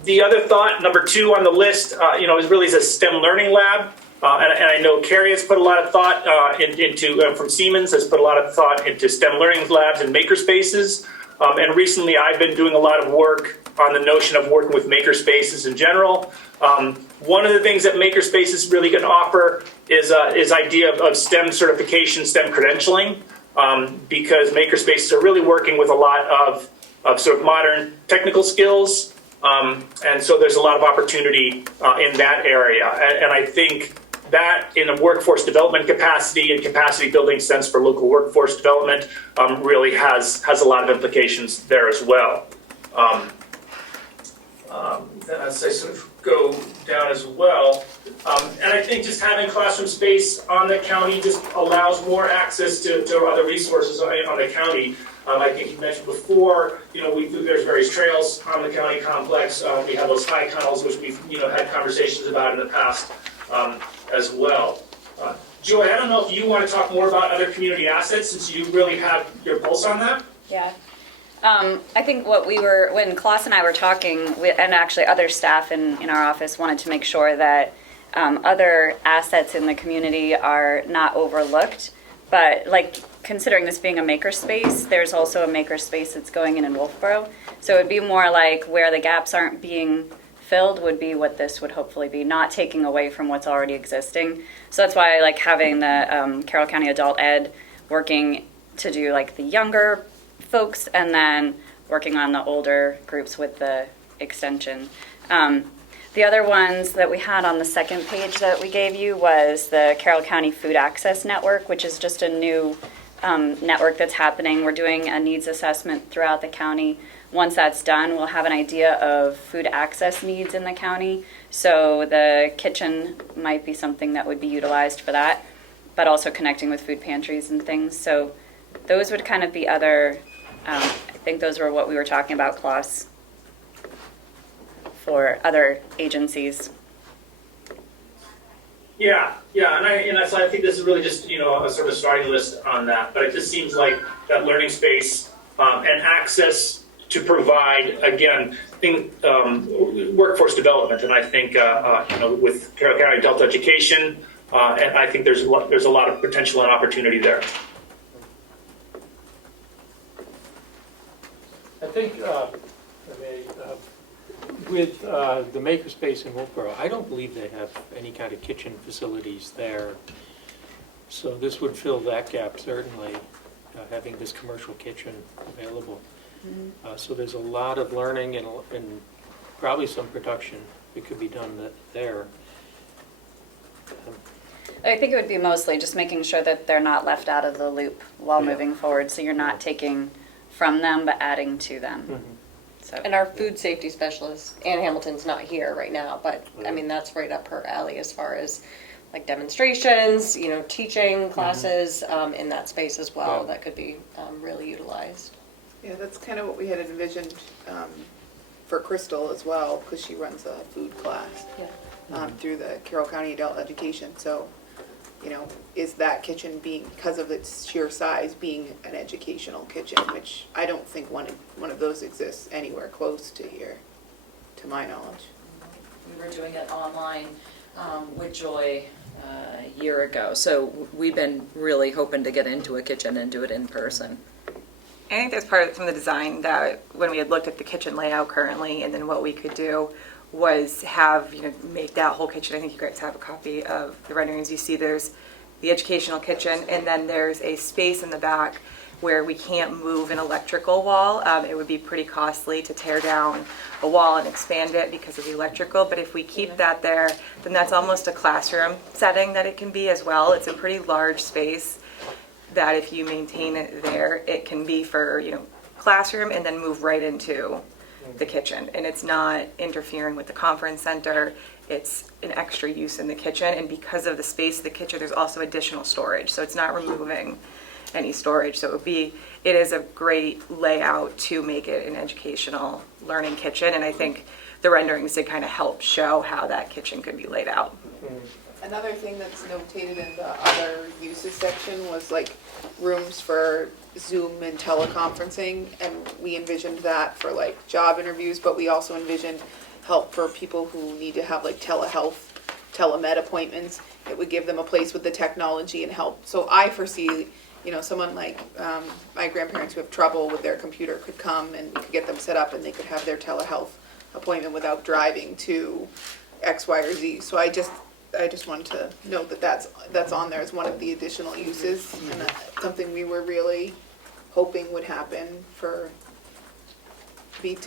The other thought, number 2 on the list, is really a STEM learning lab. And I know Carrie has put a lot of thought into, from Siemens, has put a lot of thought into STEM learning labs and makerspaces. And recently I've been doing a lot of work on the notion of working with makerspaces in general. One of the things that makerspaces really can offer is idea of STEM certification, STEM credentialing, because makerspaces are really working with a lot of sort of modern technical skills. And so there's a lot of opportunity in that area. And I think that in a workforce development capacity and capacity building sense for local workforce development really has a lot of implications there as well. Then as I sort of go down as well, and I think just having classroom space on the county just allows more access to other resources on the county. I think you mentioned before, there's various trails on the county complex. We have those high tunnels, which we've had conversations about in the past as well. Joy, I don't know if you want to talk more about other community assets, since you really have your pulse on that. Yeah. I think when Klaus and I were talking, and actually other staff in our office wanted to make sure that other assets in the community are not overlooked. But considering this being a makerspace, there's also a makerspace that's going in Wolfboro. So it would be more like where the gaps aren't being filled would be what this would hopefully be, not taking away from what's already existing. So that's why I like having the Carroll County Adult Ed working to do the younger folks, and then working on the older groups with the extension. The other ones that we had on the second page that we gave you was the Carroll County Food Access Network, which is just a new network that's happening. We're doing a needs assessment throughout the county. Once that's done, we'll have an idea of food access needs in the county. So the kitchen might be something that would be utilized for that, but also connecting with food pantries and things. So those would kind of be other, I think those were what we were talking about, Klaus, for other agencies. Yeah, so I think this is really just, a sort of starting list on that, but it just seems like that learning space and access to provide, again, workforce development, and I think, with Carroll County Adult Education, and I think there's a lot of potential and opportunity there. I think, with the makerspace in Wolfboro, I don't believe they have any kind of kitchen facilities there. So this would fill that gap, certainly, having this commercial kitchen available. So there's a lot of learning and probably some production that could be done there. I think it would be mostly just making sure that they're not left out of the loop while Yeah. moving forward, so you're not taking from them but adding to them. So. And our food safety specialist, Ann Hamilton's not here right now, but I mean, that's right up her alley as far as like demonstrations, teaching classes in that space as well. Yeah. That could be really utilized. Yeah, that's kind of what we had envisioned for Crystal as well, because she runs a food class through the Carroll County Adult Education. So, is that kitchen being, because of its sheer size, being an educational kitchen, which I don't think one of those exists anywhere close to here, to my knowledge. We were doing it online with Joy a year ago, so we've been really hoping to get into a kitchen and do it in person. I think that's part of from the design that when we had looked at the kitchen layout currently, and then what we could do was have, make that whole kitchen. I think you guys have a copy of the renderings. You see there's the educational kitchen, and then there's a space in the back where we can't move an electrical wall. It would be pretty costly to tear down a wall and expand it because of the electrical, but if we keep that there, then that's almost a classroom setting that it can be as well. It's a pretty large space that if you maintain it there, it can be for, classroom and then move right into the kitchen. And it's not interfering with the conference center. It's an extra use in the kitchen. And because of the space of the kitchen, there's also additional storage. So it's not removing any storage. So it is a great layout to make it an educational learning kitchen. And I think the renderings did kind of help show how that kitchen could be laid out. Another thing that's notated in the other uses section was like rooms for Zoom and teleconferencing, and we envisioned that for like job interviews, but we also envisioned help for people who need to have like telehealth, telemed appointments. It would give them a place with the technology and help. So I foresee, someone like my grandparents who have trouble with their computer could come and we could get them set up and they could have their telehealth appointment without driving to X, Y, or Z. So I just wanted to note that that's on there as one of the additional uses, and that's something we were really hoping would happen to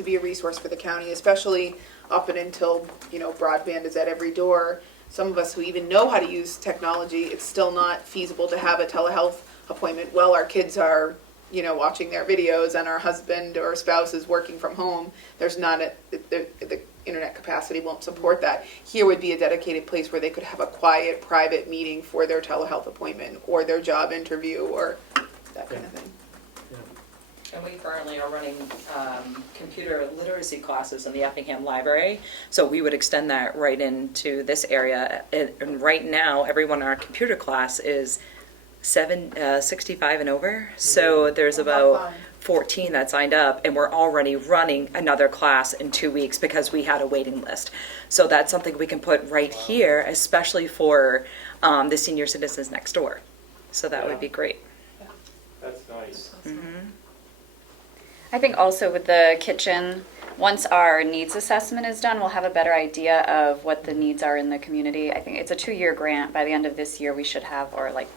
be a resource for the county, especially up and until, broadband is at every door. Some of us who even know how to use technology, it's still not feasible to have a telehealth appointment while our kids are, watching their videos and our husband or spouse is working from home. There's not the internet capacity won't support that. Here would be a dedicated place where they could have a quiet, private meeting for their telehealth appointment or their job interview or that kind of thing. And we currently are running computer literacy classes in the Effingham Library, so we would extend that right into this area. And right now, everyone in our computer class is 65 and over, so there's about 14 that signed up, and we're already running another class in 2 weeks because we had a waiting list. So that's something we can put right here, especially for the senior citizens next door. So that would be great. That's nice. I think also with the kitchen, once our needs assessment is done, we'll have a better idea of what the needs are in the community. I think it's a 2-year grant. By the end of this year, we should have, or like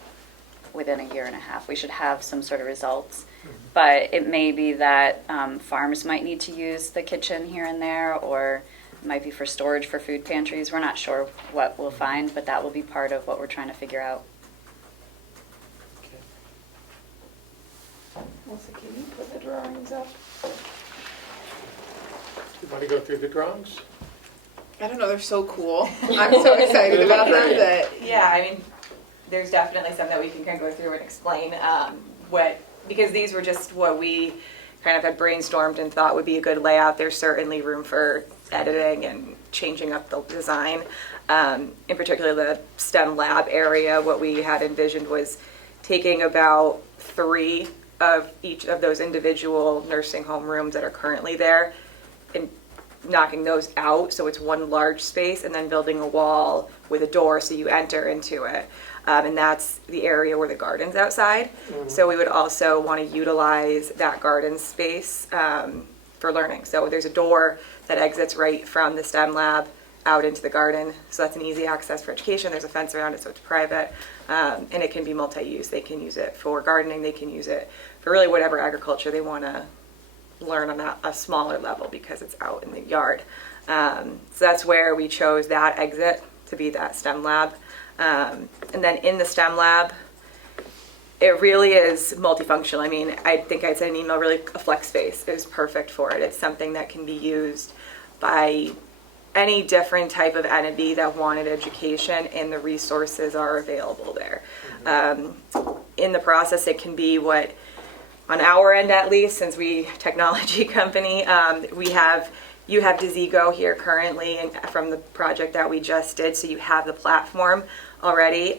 within a year and a half, we should have some sort of results. But it may be that farms might need to use the kitchen here and there, or it might be for storage for food pantries. We're not sure what we'll find, but that will be part of what we're trying to figure out. Melissa, can you put the drawings up? You want to go through the drawings? I don't know, they're so cool. I'm so excited about them that, Yeah, I mean, there's definitely some that we can kind of go through and explain because these were just what we kind of had brainstormed and thought would be a good layout. There's certainly room for editing and changing up the design. In particular, the STEM lab area, what we had envisioned was taking about 3 of each of those individual nursing home rooms that are currently there and knocking those out so it's one large space, and then building a wall with a door so you enter into it. And that's the area where the garden's outside. So we would also want to utilize that garden space for learning. So there's a door that exits right from the STEM lab out into the garden. So that's an easy access for education. There's a fence around it so it's private. And it can be multi-use. They can use it for gardening. They can use it for really whatever agriculture they want to learn on a smaller level because it's out in the yard. So that's where we chose that exit to be that STEM lab. And then in the STEM lab, it really is multifunctional. I mean, I think I said an email, really a flex space is perfect for it. It's something that can be used by any different type of entity that wanted education, and the resources are available there. In the process, it can be what, on our end at least, since we technology company, you have Desigo here currently and from the project that we just did, so you have the platform already.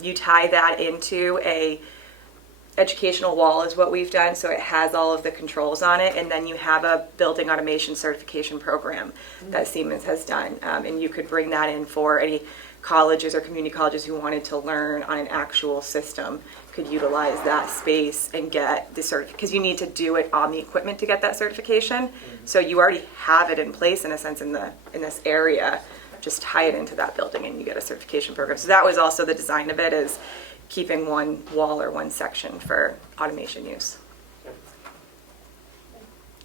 You tie that into a educational wall is what we've done, so it has all of the controls on it, and then you have a building automation certification program that Siemens has done, and you could bring that in for any colleges or community colleges who wanted to learn on an actual system could utilize that space and get the certificate, because you need to do it on the equipment to get that certification. So you already have it in place in a sense in this area. Just tie it into that building and you get a certification program. So that was also the design of it, is keeping one wall or one section for automation use.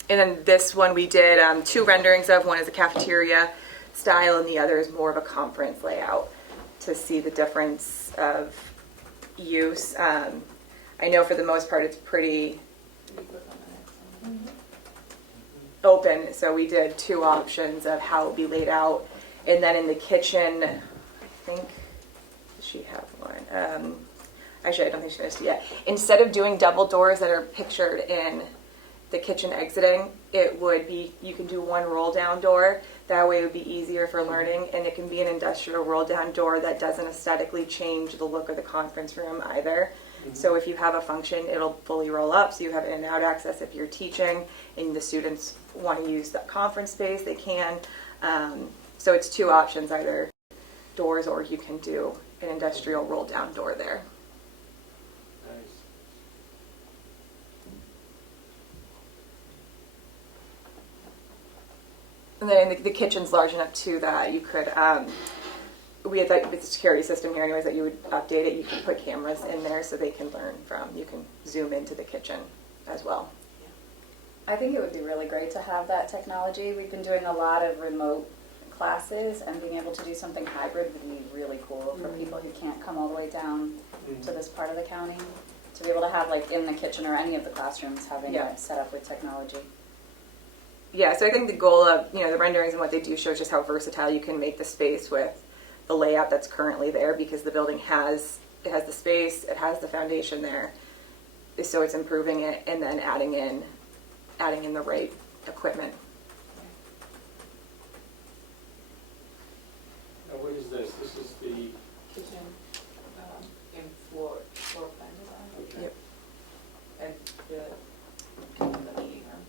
And then this one we did 2 renderings of. One is a cafeteria style and the other is more of a conference layout to see the difference of use. I know for the most part it's pretty open, so we did 2 options of how it would be laid out. And then in the kitchen, I think, does she have one? Actually, I don't think she does yet. Instead of doing double doors that are pictured in the kitchen exiting, it would be, you can do one roll down door. That way it would be easier for learning, and it can be an industrial roll down door that doesn't aesthetically change the look of the conference room either. So if you have a function, it'll fully roll up, so you have in and out access. If you're teaching and the students want to use the conference space, they can. So it's 2 options, either doors or you can do an industrial roll down door there. And then the kitchen's large enough too that you could, we had like the security system here anyways that you would update it. You can put cameras in there so they can learn from, you can zoom into the kitchen as well. I think it would be really great to have that technology. We've been doing a lot of remote classes, and being able to do something hybrid would be really cool for people who can't come all the way down to this part of the county. To be able to have, like, in the kitchen or any of the classrooms, having it set up with technology. Yeah, so I think the goal of, the renderings and what they do shows just how versatile you can make the space with the layout that's currently there, because the building has the space, it has the foundation there. So it's improving it and then adding in the right equipment. Now, what is this? This is the kitchen and floor plan design. okay. Yep. And the meeting room.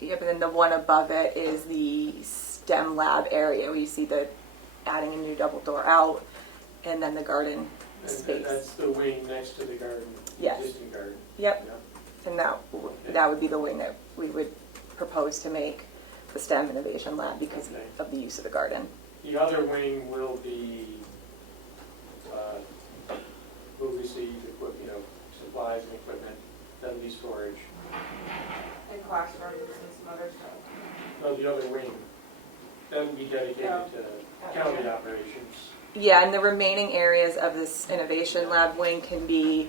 Yep, and then the one above it is the STEM lab area where you see the adding a new double door out, and then the garden space. That's the wing next to the garden, Yes. existing garden. Yep, Yeah. and that would be the wing that we would propose to make the STEM Innovation Lab because Okay. of the use of the garden. The other wing will be, will receive supplies and equipment, that'll be storage. And classrooms and some other stuff. No, the other wing. That would be dedicated to county operations. Yeah, and the remaining areas of this innovation lab wing can be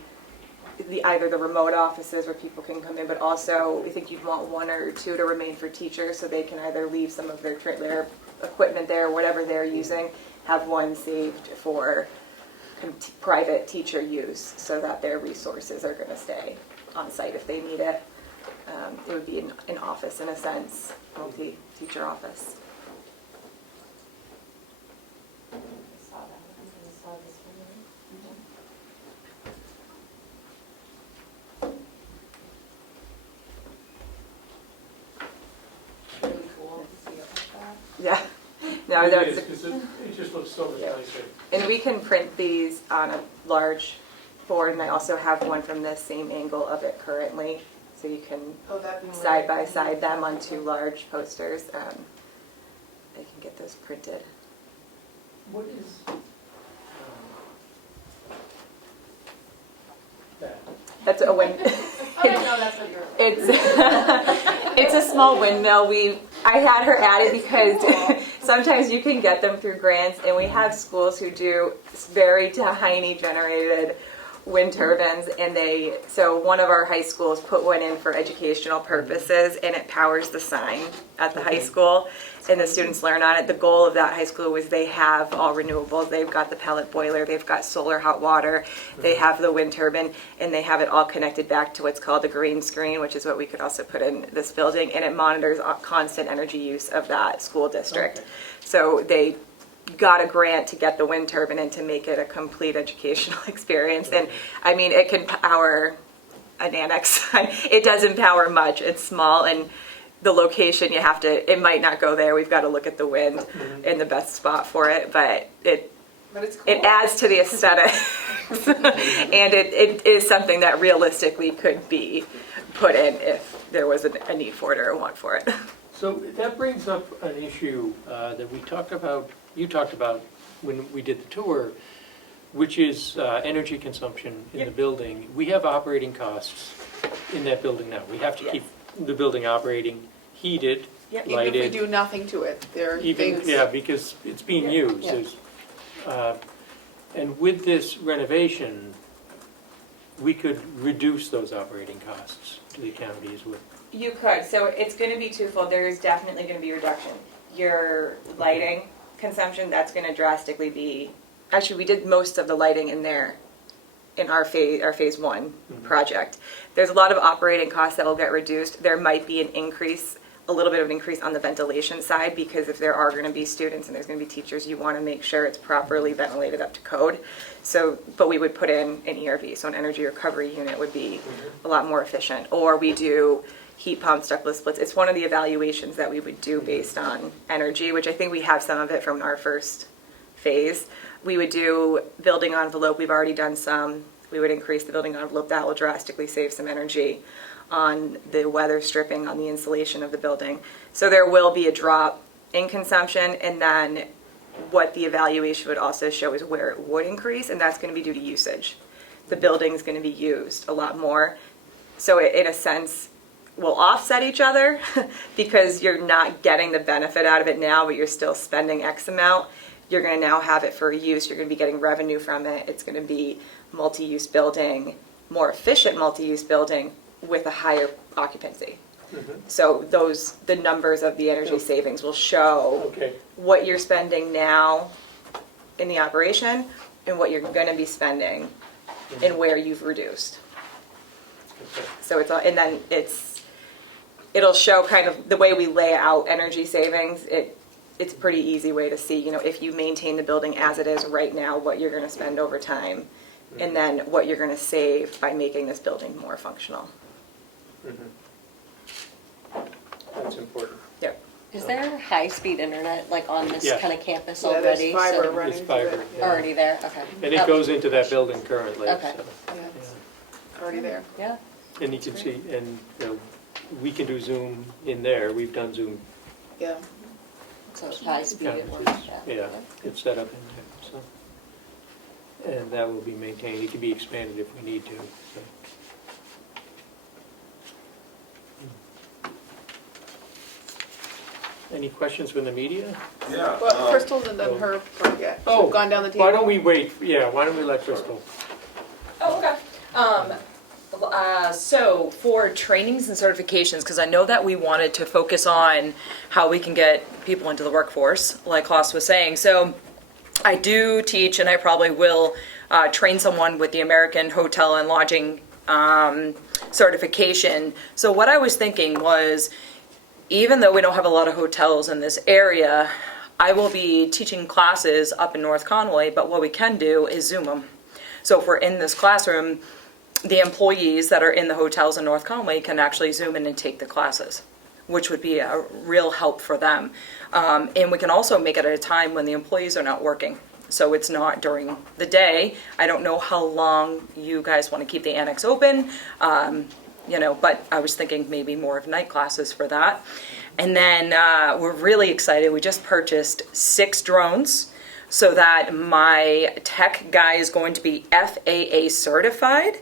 either the remote offices where people can come in, but also I think you'd want one or two to remain for teachers so they can either leave some of their equipment there, whatever they're using, have one saved for private teacher use so that their resources are going to stay on site if they need it. It would be an office in a sense, multi-teacher office. Really cool to see it like that. Yeah. No, It that's is, 'cause it just looks so much nicer. and we can print these on a large board, and I also have one from the same angle of it currently, so you can Oh, that'd be side by side them on two large posters. I can get those printed. What is that? That's a wind. I didn't know that's what you were. It's a small windmill. I had her add it because sometimes you can get them through grants, and we have schools who do very tiny generated wind turbines, and so one of our high schools put one in for educational purposes, and it powers the sign at the high school, and the students learn on it. The goal of that high school was they have all renewables. They've got the pellet boiler, they've got solar hot water, they have the wind turbine, and they have it all connected back to what's called a green screen, which is what we could also put in this building, and it monitors constant energy use of that school district. Okay. So they got a grant to get the wind turbine and to make it a complete educational experience. And I mean, it can power an annex. It doesn't power much. It's small, and the location it might not go there. We've got to look at the wind in the best spot for it, but But it's cool. it adds to the aesthetic. And it is something that realistically could be put in if there was a need for it or a want for it. So that brings up an issue that you talked about when we did the tour, which is energy consumption in the building. We have operating costs in that building now. We have to keep the building operating, heated, Even if lighted. we do nothing to it, there are things. Yeah, because it's being used. Yeah. There's, and with this renovation, we could reduce those operating costs to the county as well. You could. So it's going to be twofold. There is definitely going to be a reduction. Your lighting consumption, that's going to drastically be. Actually, we did most of the lighting in there in our phase one project. There's a lot of operating costs that will get reduced. There might be a little bit of an increase on the ventilation side, because if there are going to be students and there's going to be teachers, you want to make sure it's properly ventilated up to code. So, but we would put in an ERV, so an energy recovery unit would be a lot more efficient. Or we do heat pumps, ductless splits. It's one of the evaluations that we would do based on energy, which I think we have some of it from our first phase. We would do building envelope. We've already done some. We would increase the building envelope. That will drastically save some energy on the weather stripping, on the insulation of the building. So there will be a drop in consumption, and then what the evaluation would also show is where it would increase, and that's going to be due to usage. The building's going to be used a lot more. So it, in a sense, will offset each other because you're not getting the benefit out of it now, but you're still spending X amount. You're going to now have it for use. You're going to be getting revenue from it. It's going to be multi-use building, more efficient multi-use building with a higher occupancy. So the numbers of the energy savings will show what you're spending now in the operation and what you're going to be spending and where you've reduced. So it's all, and then it'll show kind of the way we lay out energy savings. It's a pretty easy way to see, if you maintain the building as it is right now, what you're going to spend over time, and then what you're going to save by making this building more functional. That's important. Yep. Is there high-speed internet like on this Yeah. kind of campus Yeah, already? there's fiber So- running It's through fiber. it. yeah. Already there, okay. And it goes into that building currently. Okay. so, Yeah, it's already there. Yeah, And you can see, and we can do Zoom in there. We've done Zoom. Yeah. so it's high-speed at one, conferences. yeah. Yeah, it's set up in there, so. And that will be maintained. It can be expanded if we need to, so. Any questions from the media? Yeah. Well, Crystal hasn't done her part yet. Oh, She's gone down the table. Why don't we wait? Yeah, why don't we let Crystal? Oh, okay. So for trainings and certifications, because I know that we wanted to focus on how we can get people into the workforce, like Klaus was saying. So I do teach, and I probably will train someone with the American Hotel and Lodging certification. So what I was thinking was, even though we don't have a lot of hotels in this area, I will be teaching classes up in North Conway, but what we can do is Zoom them. So if we're in this classroom, the employees that are in the hotels in North Conway can actually Zoom in and take the classes, which would be a real help for them. And we can also make it at a time when the employees are not working. So it's not during the day. I don't know how long you guys want to keep the annex open, but I was thinking maybe more of night classes for that. And then we're really excited. We just purchased 6 drones so that my tech guy is going to be FAA certified.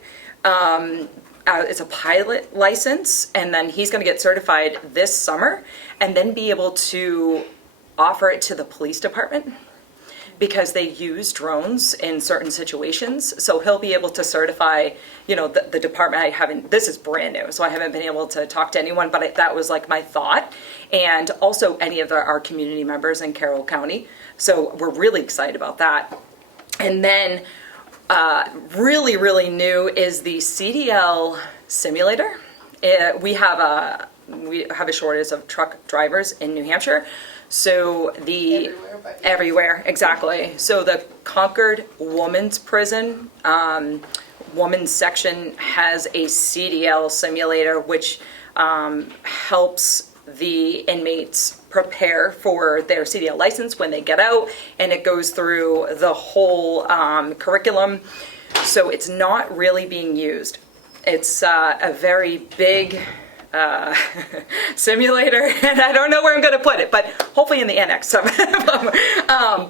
It's a pilot license, and then he's going to get certified this summer and then be able to offer it to the police department, because they use drones in certain situations. So he'll be able to certify, the department. This is brand new, so I haven't been able to talk to anyone, but that was like my thought. And also any of our community members in Carroll County. So we're really excited about that. And then really, really new is the Cdl Simulator. We have a shortage of truck drivers in New Hampshire. So everywhere, exactly. So the Concord Women's Prison, women's section has a Cdl simulator, which helps the inmates prepare for their Cdl license when they get out, and it goes through the whole curriculum. So it's not really being used. It's a very big simulator, and I don't know where I'm going to put it, but hopefully in the annex.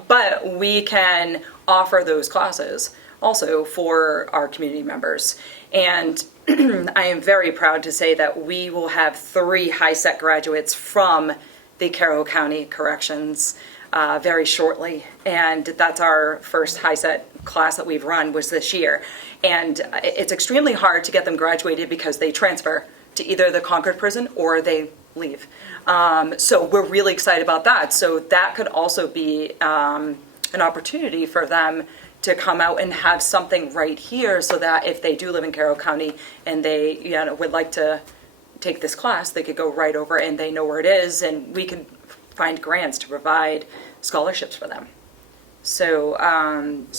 But we can offer those classes also for our community members. And I am very proud to say that we will have 3 HiSET graduates from the Carroll County Corrections very shortly. And that's our first HiSET class that we've run was this year. And it's extremely hard to get them graduated because they transfer to either the Concord prison or they leave. So we're really excited about that. So that could also be an opportunity for them to come out and have something right here, so that if they do live in Carroll County and they would like to take this class, they could go right over and they know where it is, and we can find grants to provide scholarships for them. So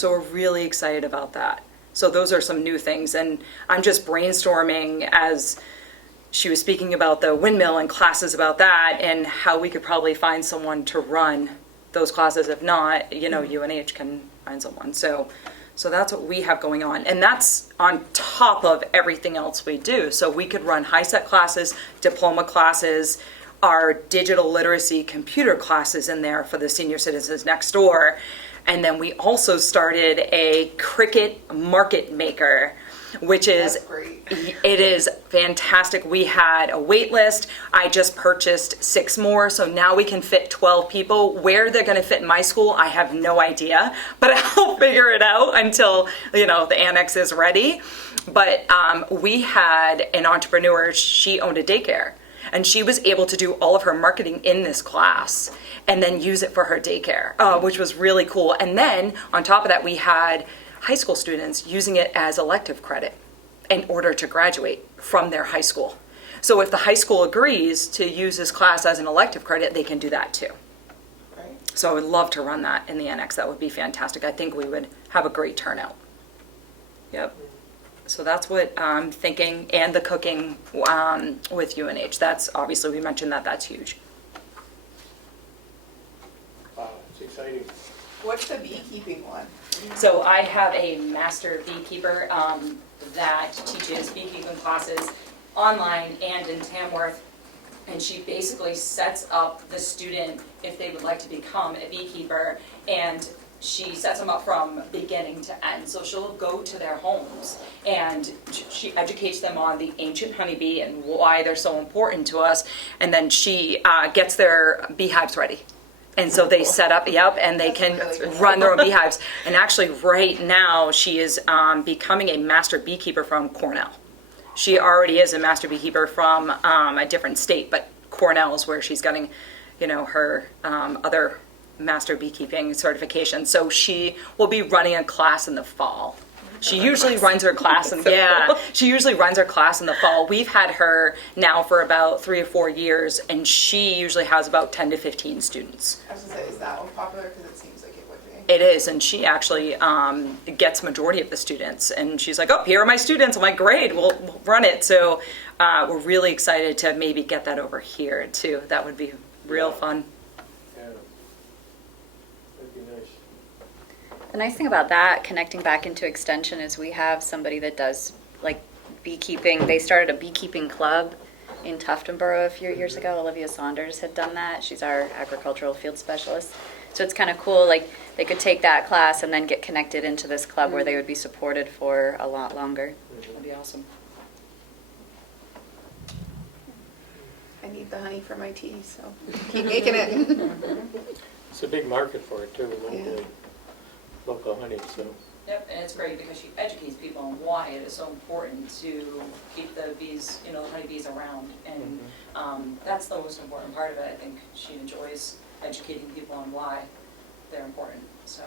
we're really excited about that. So those are some new things, and I'm just brainstorming as she was speaking about the windmill and classes about that, and how we could probably find someone to run those classes. If not, UNH can find someone. So that's what we have going on, and that's on top of everything else we do. So we could run HiSET classes, diploma classes, our digital literacy computer classes in there for the senior citizens next door. And then we also started a cricket market maker, which is it is fantastic. We had a wait list. I just purchased 6 more, so now we can fit 12 people. Where they're going to fit in my school, I have no idea, but I'll figure it out until the annex is ready. But we had an entrepreneur. She owned a daycare, and she was able to do all of her marketing in this class and then use it for her daycare, which was really cool. And then on top of that, we had high school students using it as elective credit in order to graduate from their high school. So if the high school agrees to use this class as an elective credit, they can do that too. Right. So I would love to run that in the annex. That would be fantastic. I think we would have a great turnout. Yep. So that's what I'm thinking, and the cooking with UNH. That's obviously, we mentioned that's huge. Wow, it's exciting. What's the beekeeping one? So I have a master beekeeper that teaches beekeeping classes online and in Tamworth, and she basically sets up the student if they would like to become a beekeeper, and she sets them up from beginning to end. So she'll go to their homes and she educates them on the ancient honeybee and why they're so important to us. And then she gets their beehives ready. And so they set up, and they can run their own beehives. And actually right now she is becoming a master beekeeper from Cornell. She already is a master beekeeper from a different state, but Cornell is where she's getting, her other master beekeeping certification. So she will be running a class in the fall. She usually runs her class she usually runs her class in the fall. We've had her now for about 3 or 4 years, and she usually has about 10 to 15 students. I was gonna say, is that one popular? Because it seems like it would be. It is, and she actually gets majority of the students. And she's like, oh, here are my students. I'm like, great, we'll run it. So we're really excited to maybe get that over here too. That would be real fun. Yeah. That'd be nice. The nice thing about that, connecting back into extension, is we have somebody that does like beekeeping. They started a beekeeping club in Tuftonboro a few years ago. Olivia Saunders had done that. She's our agricultural field specialist. So it's kind of cool, like they could take that class and then get connected into this club where they would be supported for a lot longer. That'd be awesome. I need the honey for my tea, so keep making it. It's a big market for it too, locally. Local honey, so. Yep, and it's great because she educates people on why it is so important to keep the bees, the honeybees around. And that's the most important part of it. I think she enjoys educating people on why they're important, so.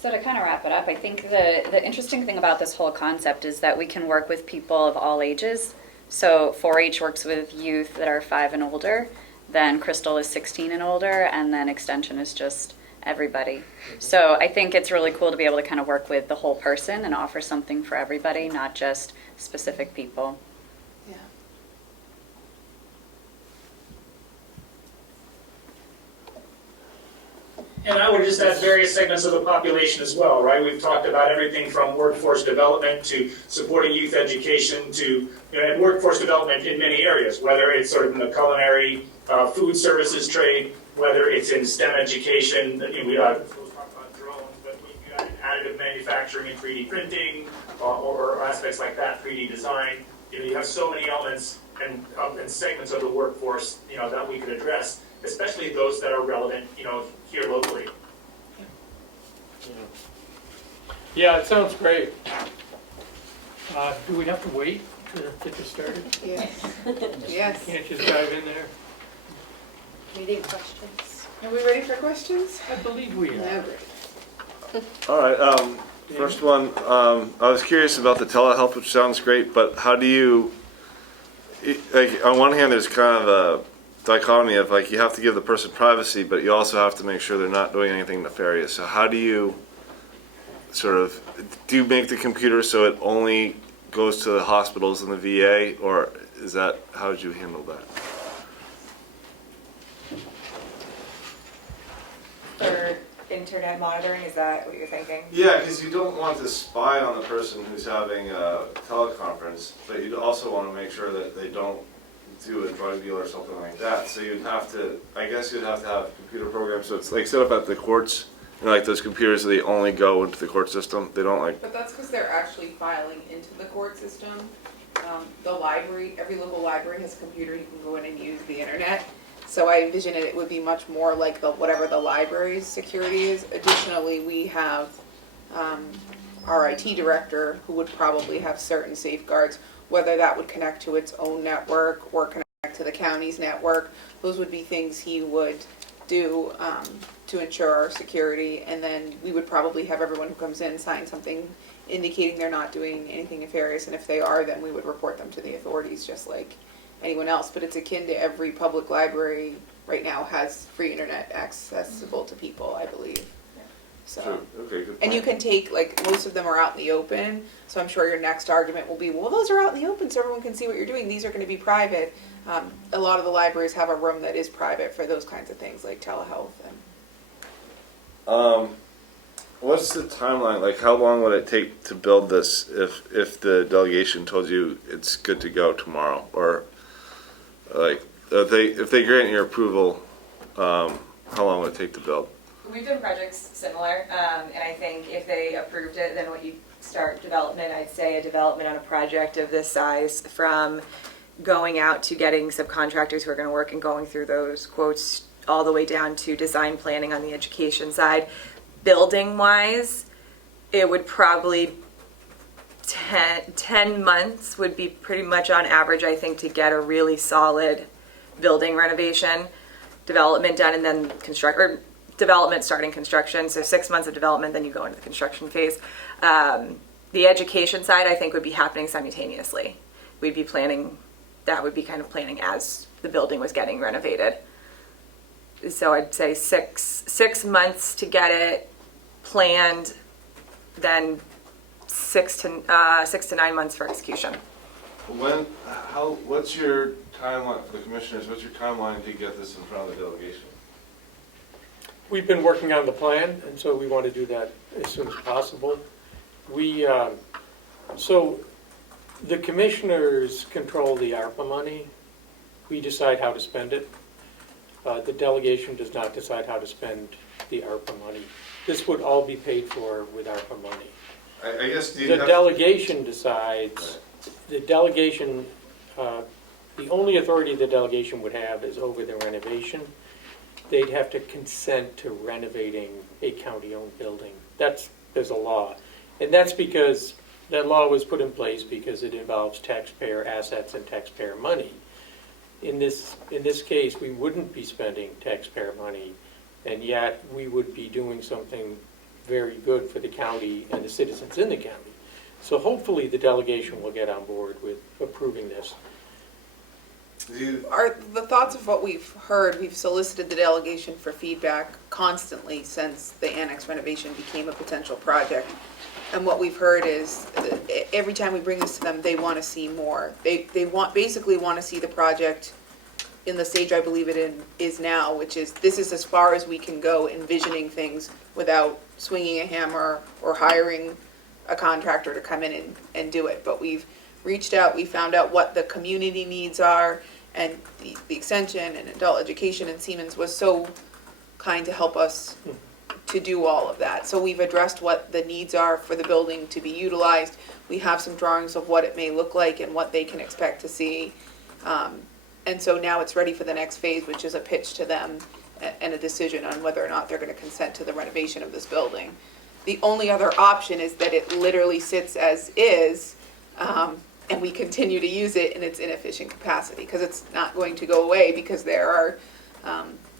So to kind of wrap it up, I think the interesting thing about this whole concept is that we can work with people of all ages. So 4-H works with youth that are 5 and older, then Crystal is 16 and older, and then Extension is just everybody. So I think it's really cool to be able to kind of work with the whole person and offer something for everybody, not just specific people. Yeah. And I would just add various segments of the population as well, right? We've talked about everything from workforce development to supporting youth education to and workforce development in many areas, whether it's sort of in the culinary, food services trade, whether it's in STEM education. We talked about drones, but we've got additive manufacturing and 3D printing, or aspects like that, 3D design. You have so many elements and segments of the workforce, that we could address, especially those that are relevant, here locally. Yeah, it sounds great. Do we have to wait to get this started? Yes. Yes. Can't just dive in there? Meeting questions. Are we ready for questions? I believe we are. No. All right. First one, I was curious about the telehealth, which sounds great, but how do you, like, on one hand, there's kind of a dichotomy of like you have to give the person privacy, but you also have to make sure they're not doing anything nefarious. So how do you do you make the computer so it only goes to the hospitals and the VA, or is that, how did you handle that? For internet monitoring, is that what you're thinking? Yeah, because you don't want to spy on the person who's having a teleconference, but you also want to make sure that they don't do a drug deal or something like that. So you'd have to, I guess you'd have to have a computer program. So it's like set up at the courts, like those computers, they only go into the court system. They don't like. But that's because they're actually filing into the court system. The library, every local library has a computer. You can go in and use the internet. So I envision it would be much more like whatever the library's security is. Additionally, we have our IT director who would probably have certain safeguards, whether that would connect to its own network or connect to the county's network. Those would be things he would do to ensure our security. And then we would probably have everyone who comes in sign something indicating they're not doing anything nefarious. And if they are, then we would report them to the authorities just like anyone else. But it's akin to every public library right now has free internet accessible to people, I believe. So, Sure. Okay, good point. and you can take, like, most of them are out in the open, so I'm sure your next argument will be, well, those are out in the open so everyone can see what you're doing. These are going to be private. A lot of the libraries have a room that is private for those kinds of things, like telehealth. And What's the timeline? Like, how long would it take to build this if the delegation told you it's good to go tomorrow? Or, like, if they grant your approval, how long would it take to build? we've done projects similar, and I think if they approved it, then what you start development, I'd say a development on a project of this size, from going out to getting subcontractors who are gonna work and going through those quotes all the way down to design planning on the education side. Building wise, it would probably 10 months would be pretty much on average, I think, to get a really solid building renovation, development done, and then development starting construction. So 6 months of development, then you go into the construction phase. The education side, I think, would be happening simultaneously. We'd be planning, that would be kind of planning as the building was getting renovated. So I'd say six months to get it planned, then 6 to 9 months for execution. What's your timeline, for the commissioners, what's your timeline to get this in front of the delegation? We've been working on the plan, and so we want to do that as soon as possible. So the commissioners control the ARPA money. We decide how to spend it. The delegation does not decide how to spend the ARPA money. This would all be paid for with ARPA money. I guess The delegation decides, the delegation, the only authority the delegation would have is over the renovation. They'd have to consent to renovating a county-owned building. There's a law. And that's because that law was put in place because it involves taxpayer assets and taxpayer money. In this case, we wouldn't be spending taxpayer money, and yet we would be doing something very good for the county and the citizens in the county. So hopefully the delegation will get on board with approving this. Are the thoughts of what we've heard, we've solicited the delegation for feedback constantly since the annex renovation became a potential project. And what we've heard is every time we bring this to them, they want to see more. They basically want to see the project in the stage I believe it is now, which is this is as far as we can go envisioning things without swinging a hammer or hiring a contractor to come in and do it. But we've reached out, we found out what the community needs are, and the extension and adult education and Siemens was so kind to help us to do all of that. So we've addressed what the needs are for the building to be utilized. We have some drawings of what it may look like and what they can expect to see. And so now it's ready for the next phase, which is a pitch to them and a decision on whether or not they're going to consent to the renovation of this building. The only other option is that it literally sits as is, and we continue to use it in its inefficient capacity, because it's not going to go away, because there are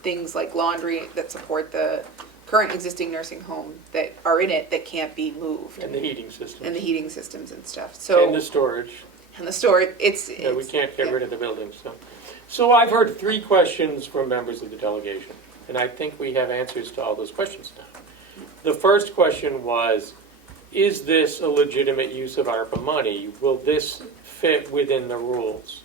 things like laundry that support the current existing nursing home that are in it that can't be moved. And the heating systems. And the heating systems and stuff. So And the storage. And the storage, Yeah, we can't get rid of the building, so I've heard 3 questions from members of the delegation, and I think we have answers to all those questions now. The first question was, is this a legitimate use of ARPA money? Will this fit within the rules?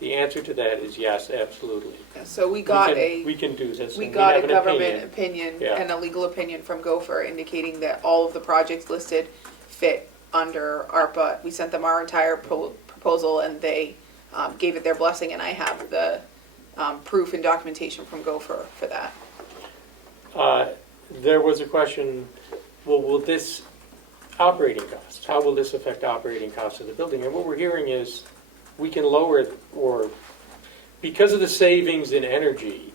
The answer to that is yes, absolutely. So we got we can do this. We and got have a an government opinion Yeah. and a legal opinion from Gopher indicating that all of the projects listed fit under ARPA. We sent them our entire proposal, and they gave it their blessing, and I have the proof and documentation from Gopher for that. There was a question, well, will this operating costs, how will this affect operating costs of the building? And what we're hearing is we can lower it, or because of the savings in energy,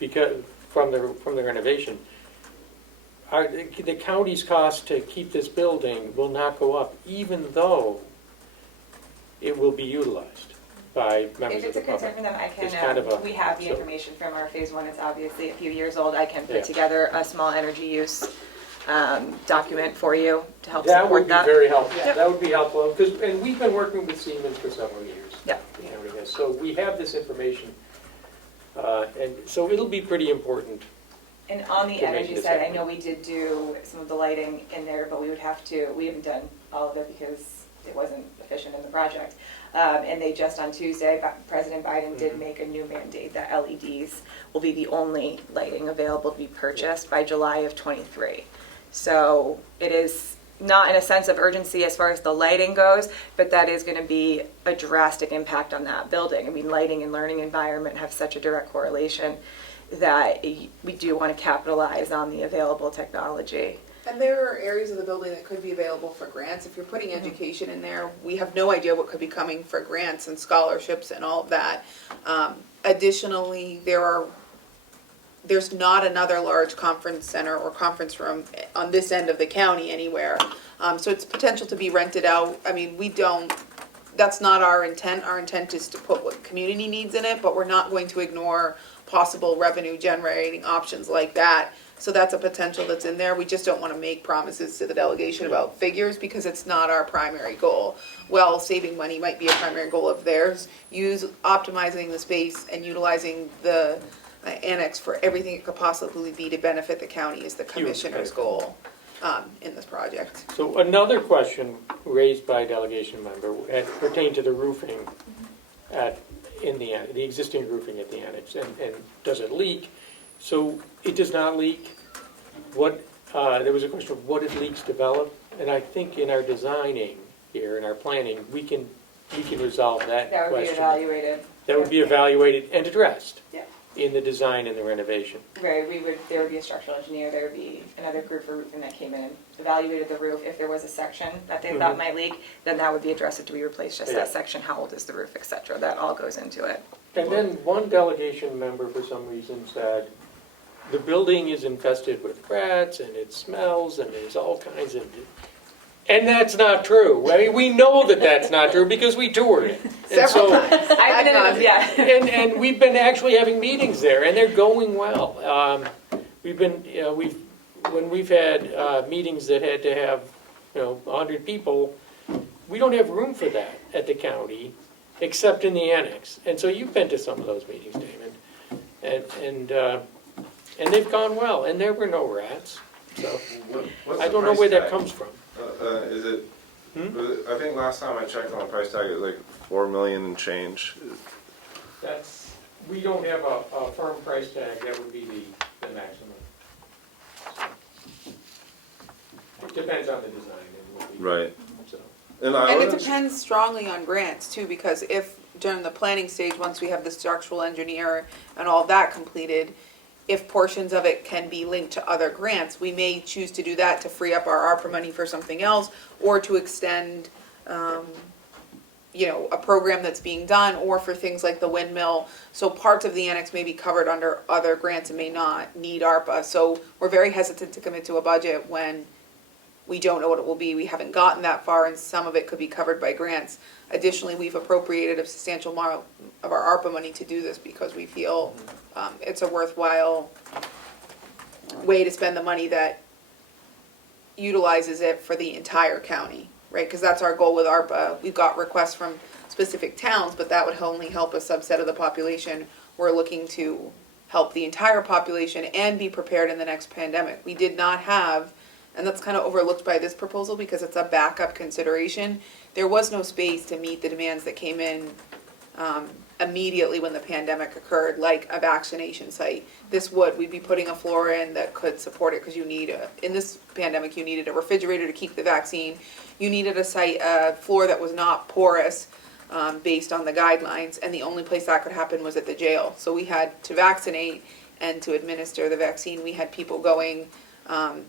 because from the renovation, the county's cost to keep this building will not go up, even though it will be utilized by members If of it's the a concern public. for them, I It's kind of can, we have the so- information from our phase 1, it's obviously a few years old. I can Yeah. put together a small energy use document for you to help That support would be that. very helpful. Yeah. That would be helpful, and we've been working with Siemens for several years. Yeah. The county has. So we have this information, and so it'll be pretty important. And on the to make energy this side, I happen. know we did do some of the lighting in there, but we haven't done all of it because it wasn't efficient in the project. And they just on Tuesday, President Biden did make a new mandate that LEDs will be the only lighting available to be purchased by July of '23. So it is not in a sense of urgency as far as the lighting goes, but that is going to be a drastic impact on that building. I mean, lighting and learning environment have such a direct correlation. that we do want to capitalize on the available technology. And there are areas of the building that could be available for grants. If you're putting education in there, we have no idea what could be coming for grants and scholarships and all of that. Additionally, there's not another large conference center or conference room on this end of the county anywhere. So it's potential to be rented out. I mean, that's not our intent. Our intent is to put what community needs in it, but we're not going to ignore possible revenue generating options like that. So that's a potential that's in there. We just don't want to make promises to the delegation about figures because it's not our primary goal. Well, saving money might be a primary goal of theirs. Optimizing the space and utilizing the annex for everything it could possibly be to benefit the county is the commissioner's goal in this project. So another question raised by a delegation member pertained to the roofing in the existing roofing at the annex, and does it leak? So it does not leak. There was a question of what if leaks develop, and I think in our designing here, in our planning, we can resolve that question. That would be evaluated. That would be evaluated and addressed. Yeah. In the design and the renovation. Right, there would be a structural engineer, there would be another group for roofing that came in and evaluated the roof. If there was a section that they thought might leak, then that would be addressed. Do we replace just that section? How old is the roof, et cetera? That all goes into it. And then one delegation member, for some reason, said the building is infested with rats and it smells and there's all kinds of... And that's not true. I mean, we know that that's not true because we toured it. Several times. I've been in it, yeah. And we've been actually having meetings there, and they're going well. When we've had meetings that had to have 100 people, we don't have room for that at the county, except in the annex. And so you've been to some of those meetings, Damon, and they've gone well, and there were no rats. So I don't know where that comes from. Is it? I think last time I checked on the price tag, it was like $4 million and change. We don't have a firm price tag. That would be the maximum. It depends on the design and what we Right. So. And it depends strongly on grants too, because if during the planning stage, once we have the structural engineer and all of that completed, if portions of it can be linked to other grants, we may choose to do that to free up our ARPA money for something else, or to extend, a program that's being done, or for things like the windmill. So parts of the annex may be covered under other grants and may not need ARPA. So we're very hesitant to commit to a budget when we don't know what it will be. We haven't gotten that far, and some of it could be covered by grants. Additionally, we've appropriated a substantial amount of our ARPA money to do this because we feel it's a worthwhile way to spend the money that utilizes it for the entire county, right? Because that's our goal with ARPA. We've got requests from specific towns, but that would only help a subset of the population. We're looking to help the entire population and be prepared in the next pandemic. We did not have, and that's kind of overlooked by this proposal because it's a backup consideration. There was no space to meet the demands that came in immediately when the pandemic occurred, like a vaccination site. We'd be putting a floor in that could support it because in this pandemic, you needed a refrigerator to keep the vaccine. You needed a floor that was not porous based on the guidelines, and the only place that could happen was at the jail. So we had to vaccinate and to administer the vaccine. We had people going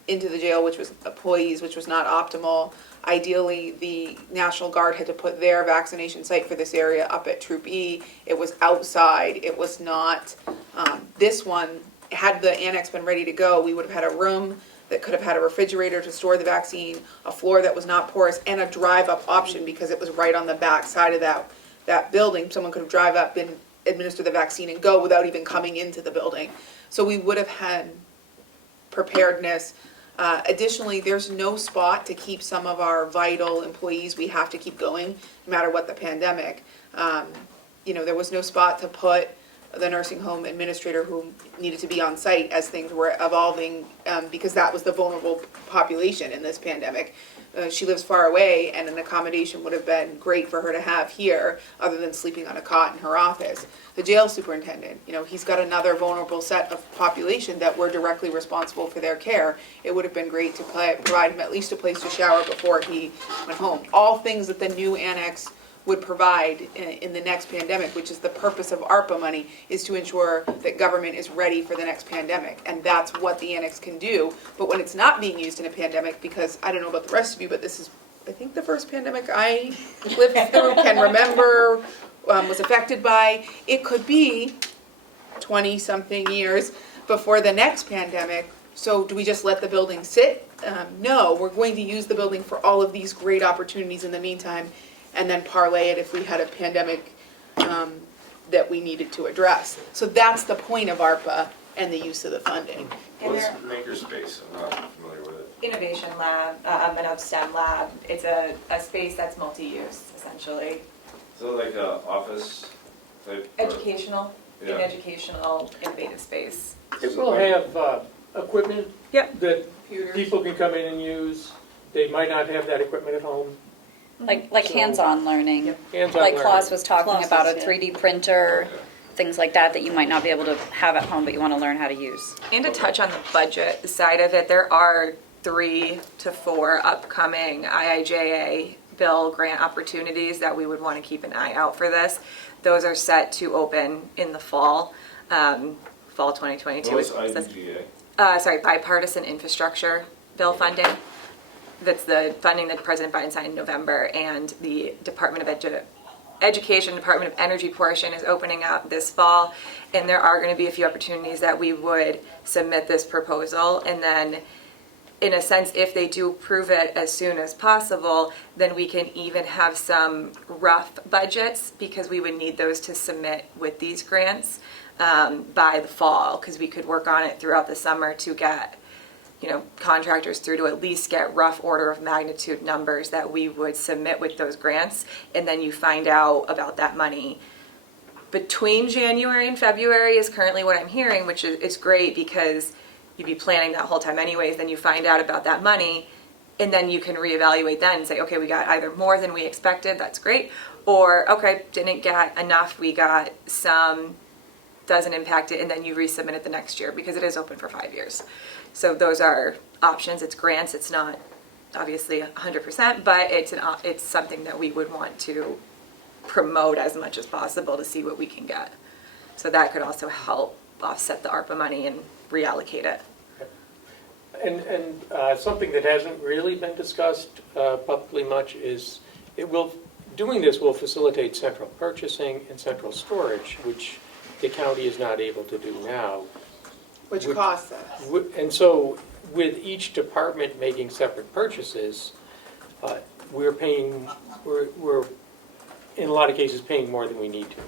into the jail, which was employees, which was not optimal. Ideally, the National Guard had to put their vaccination site for this area up at Troop E. It was outside. It was not, this one, had the annex been ready to go, we would have had a room that could have had a refrigerator to store the vaccine, a floor that was not porous, and a drive-up option because it was right on the back side of that building. Someone could have drive up and administer the vaccine and go without even coming into the building. So we would have had preparedness. Additionally, there's no spot to keep some of our vital employees. We have to keep going no matter what the pandemic. There was no spot to put the nursing home administrator who needed to be on site as things were evolving because that was the vulnerable population in this pandemic. She lives far away, and an accommodation would have been great for her to have here other than sleeping on a cot in her office. The jail superintendent, he's got another vulnerable set of population that we're directly responsible for their care. It would have been great to provide him at least a place to shower before he went home. All things that the new annex would provide in the next pandemic, which is the purpose of ARPA money, is to ensure that government is ready for the next pandemic. And that's what the annex can do. But when it's not being used in a pandemic, because I don't know about the rest of you, but this is, I think, the first pandemic I lived through, can remember, was affected by, it could be 20-something years before the next pandemic. So do we just let the building sit? No, we're going to use the building for all of these great opportunities in the meantime, and then parlay it if we had a pandemic that we needed to address. So that's the point of ARPA and the use of the funding. And What's there- makerspace? I'm not familiar with it. Innovation lab, an STEM lab. It's a space that's multi-use, essentially. So like a office type? or- Educational, an Yeah. educational, innovative space. It will have equipment Yep. that people can come in and use. They might not have that equipment at home. Like So- hands-on learning. Hands-on Like learning. Klaus was talking Klaus about was, a yeah. 3D printer, Okay. things like that you might not be able to have at home, but you want to learn how to use. And to touch on the budget side of it, there are 3 to 4 upcoming IIJA bill grant opportunities that we would want to keep an eye out for this. Those are set to open in the fall, fall 2022. What was IDGA? Bipartisan infrastructure bill funding. That's the funding that President Biden signed in November, and the Department of Education, Department of Energy portion is opening up this fall, and there are going to be a few opportunities that we would submit this proposal, and then in a sense, if they do approve it as soon as possible, then we can even have some rough budgets, because we would need those to submit with these grants by the fall, because we could work on it throughout the summer to get contractors through to at least get rough order of magnitude numbers that we would submit with those grants, and then you find out about that money between January and February is currently what I'm hearing, which is great, because you'd be planning that whole time anyways. Then you find out about that money, and then you can reevaluate then and say, okay, we got either more than we expected, that's great, or okay, didn't get enough, we got some, doesn't impact it, and then you resubmit it the next year, because it is open for 5 years. So those are options. It's grants. It's not obviously 100%, but it's something that we would want to promote as much as possible to see what we can get. So that could also help offset the ARPA money and reallocate it. And something that hasn't really been discussed publicly much is doing this will facilitate central purchasing and central storage, which the county is not able to do now. Which costs us. And so with each department making separate purchases, we're in a lot of cases paying more than we need to.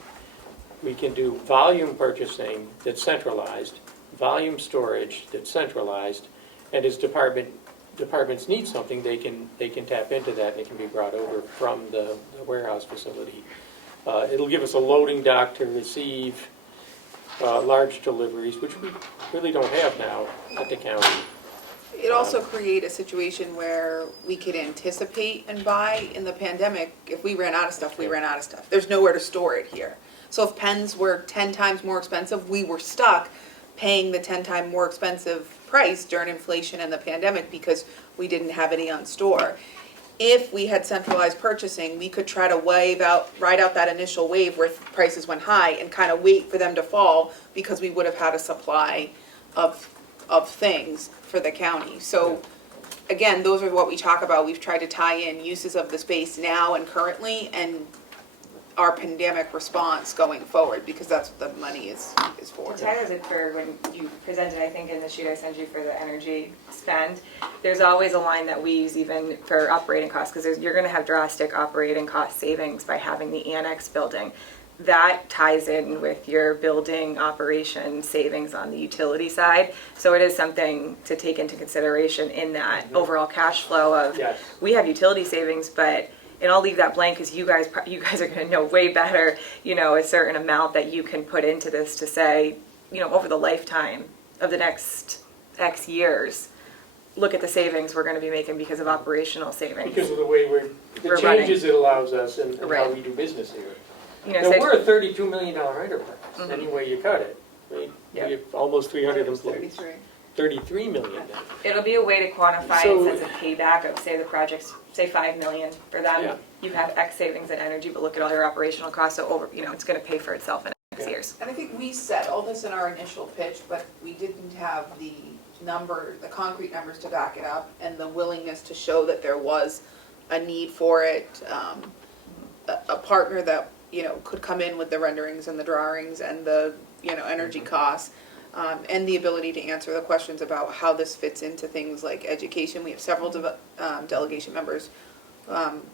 We can do volume purchasing that's centralized, volume storage that's centralized, and as departments need something, they can tap into that, and it can be brought over from the warehouse facility. It'll give us a loading dock to receive large deliveries, which we really don't have now at the county. It also create a situation where we could anticipate and buy. In the pandemic, if we ran out of stuff, we ran out of stuff. There's nowhere to store it here. So if pens were 10 times more expensive, we were stuck paying the 10 times more expensive price during inflation and the pandemic because we didn't have any on store. If we had centralized purchasing, we could try to ride out that initial wave where prices went high and kind of wait for them to fall, because we would have had a supply of things for the county. So again, those are what we talk about. We've tried to tie in uses of the space now and currently, and our pandemic response going forward, because that's what the money is for. To tie it for when you presented, I think in the sheet I sent you for the energy spend, there's always a line that we use even for operating costs, because you're going to have drastic operating cost savings by having the annex building. That ties in with your building operation savings on the utility side. So it is something to take into consideration in that overall cash flow of, Yes. we have utility savings, but, and I'll leave that blank because you guys are going to know way better, a certain amount that you can put into this to say, over the lifetime of the next X years, look at the savings we're going to be making because of operational savings. Because of the way the changes it allows us and how Right. we do business here. So We're a $32 million enterprise, any way you cut it. We Yep. have almost 300 employees. 33. 33 million now. It'll be a way to quantify So- it as a payback of, say, the project's, say, 5 million for them. Yeah. You have X savings in energy, but look at all your operational costs, so over, it's gonna pay for itself in X Yeah. years. And I think we said all this in our initial pitch, but we didn't have the concrete numbers to back it up and the willingness to show that there was a need for it. A partner that, could come in with the renderings and the drawings and the, energy costs. And the ability to answer the questions about how this fits into things like education. We have several delegation members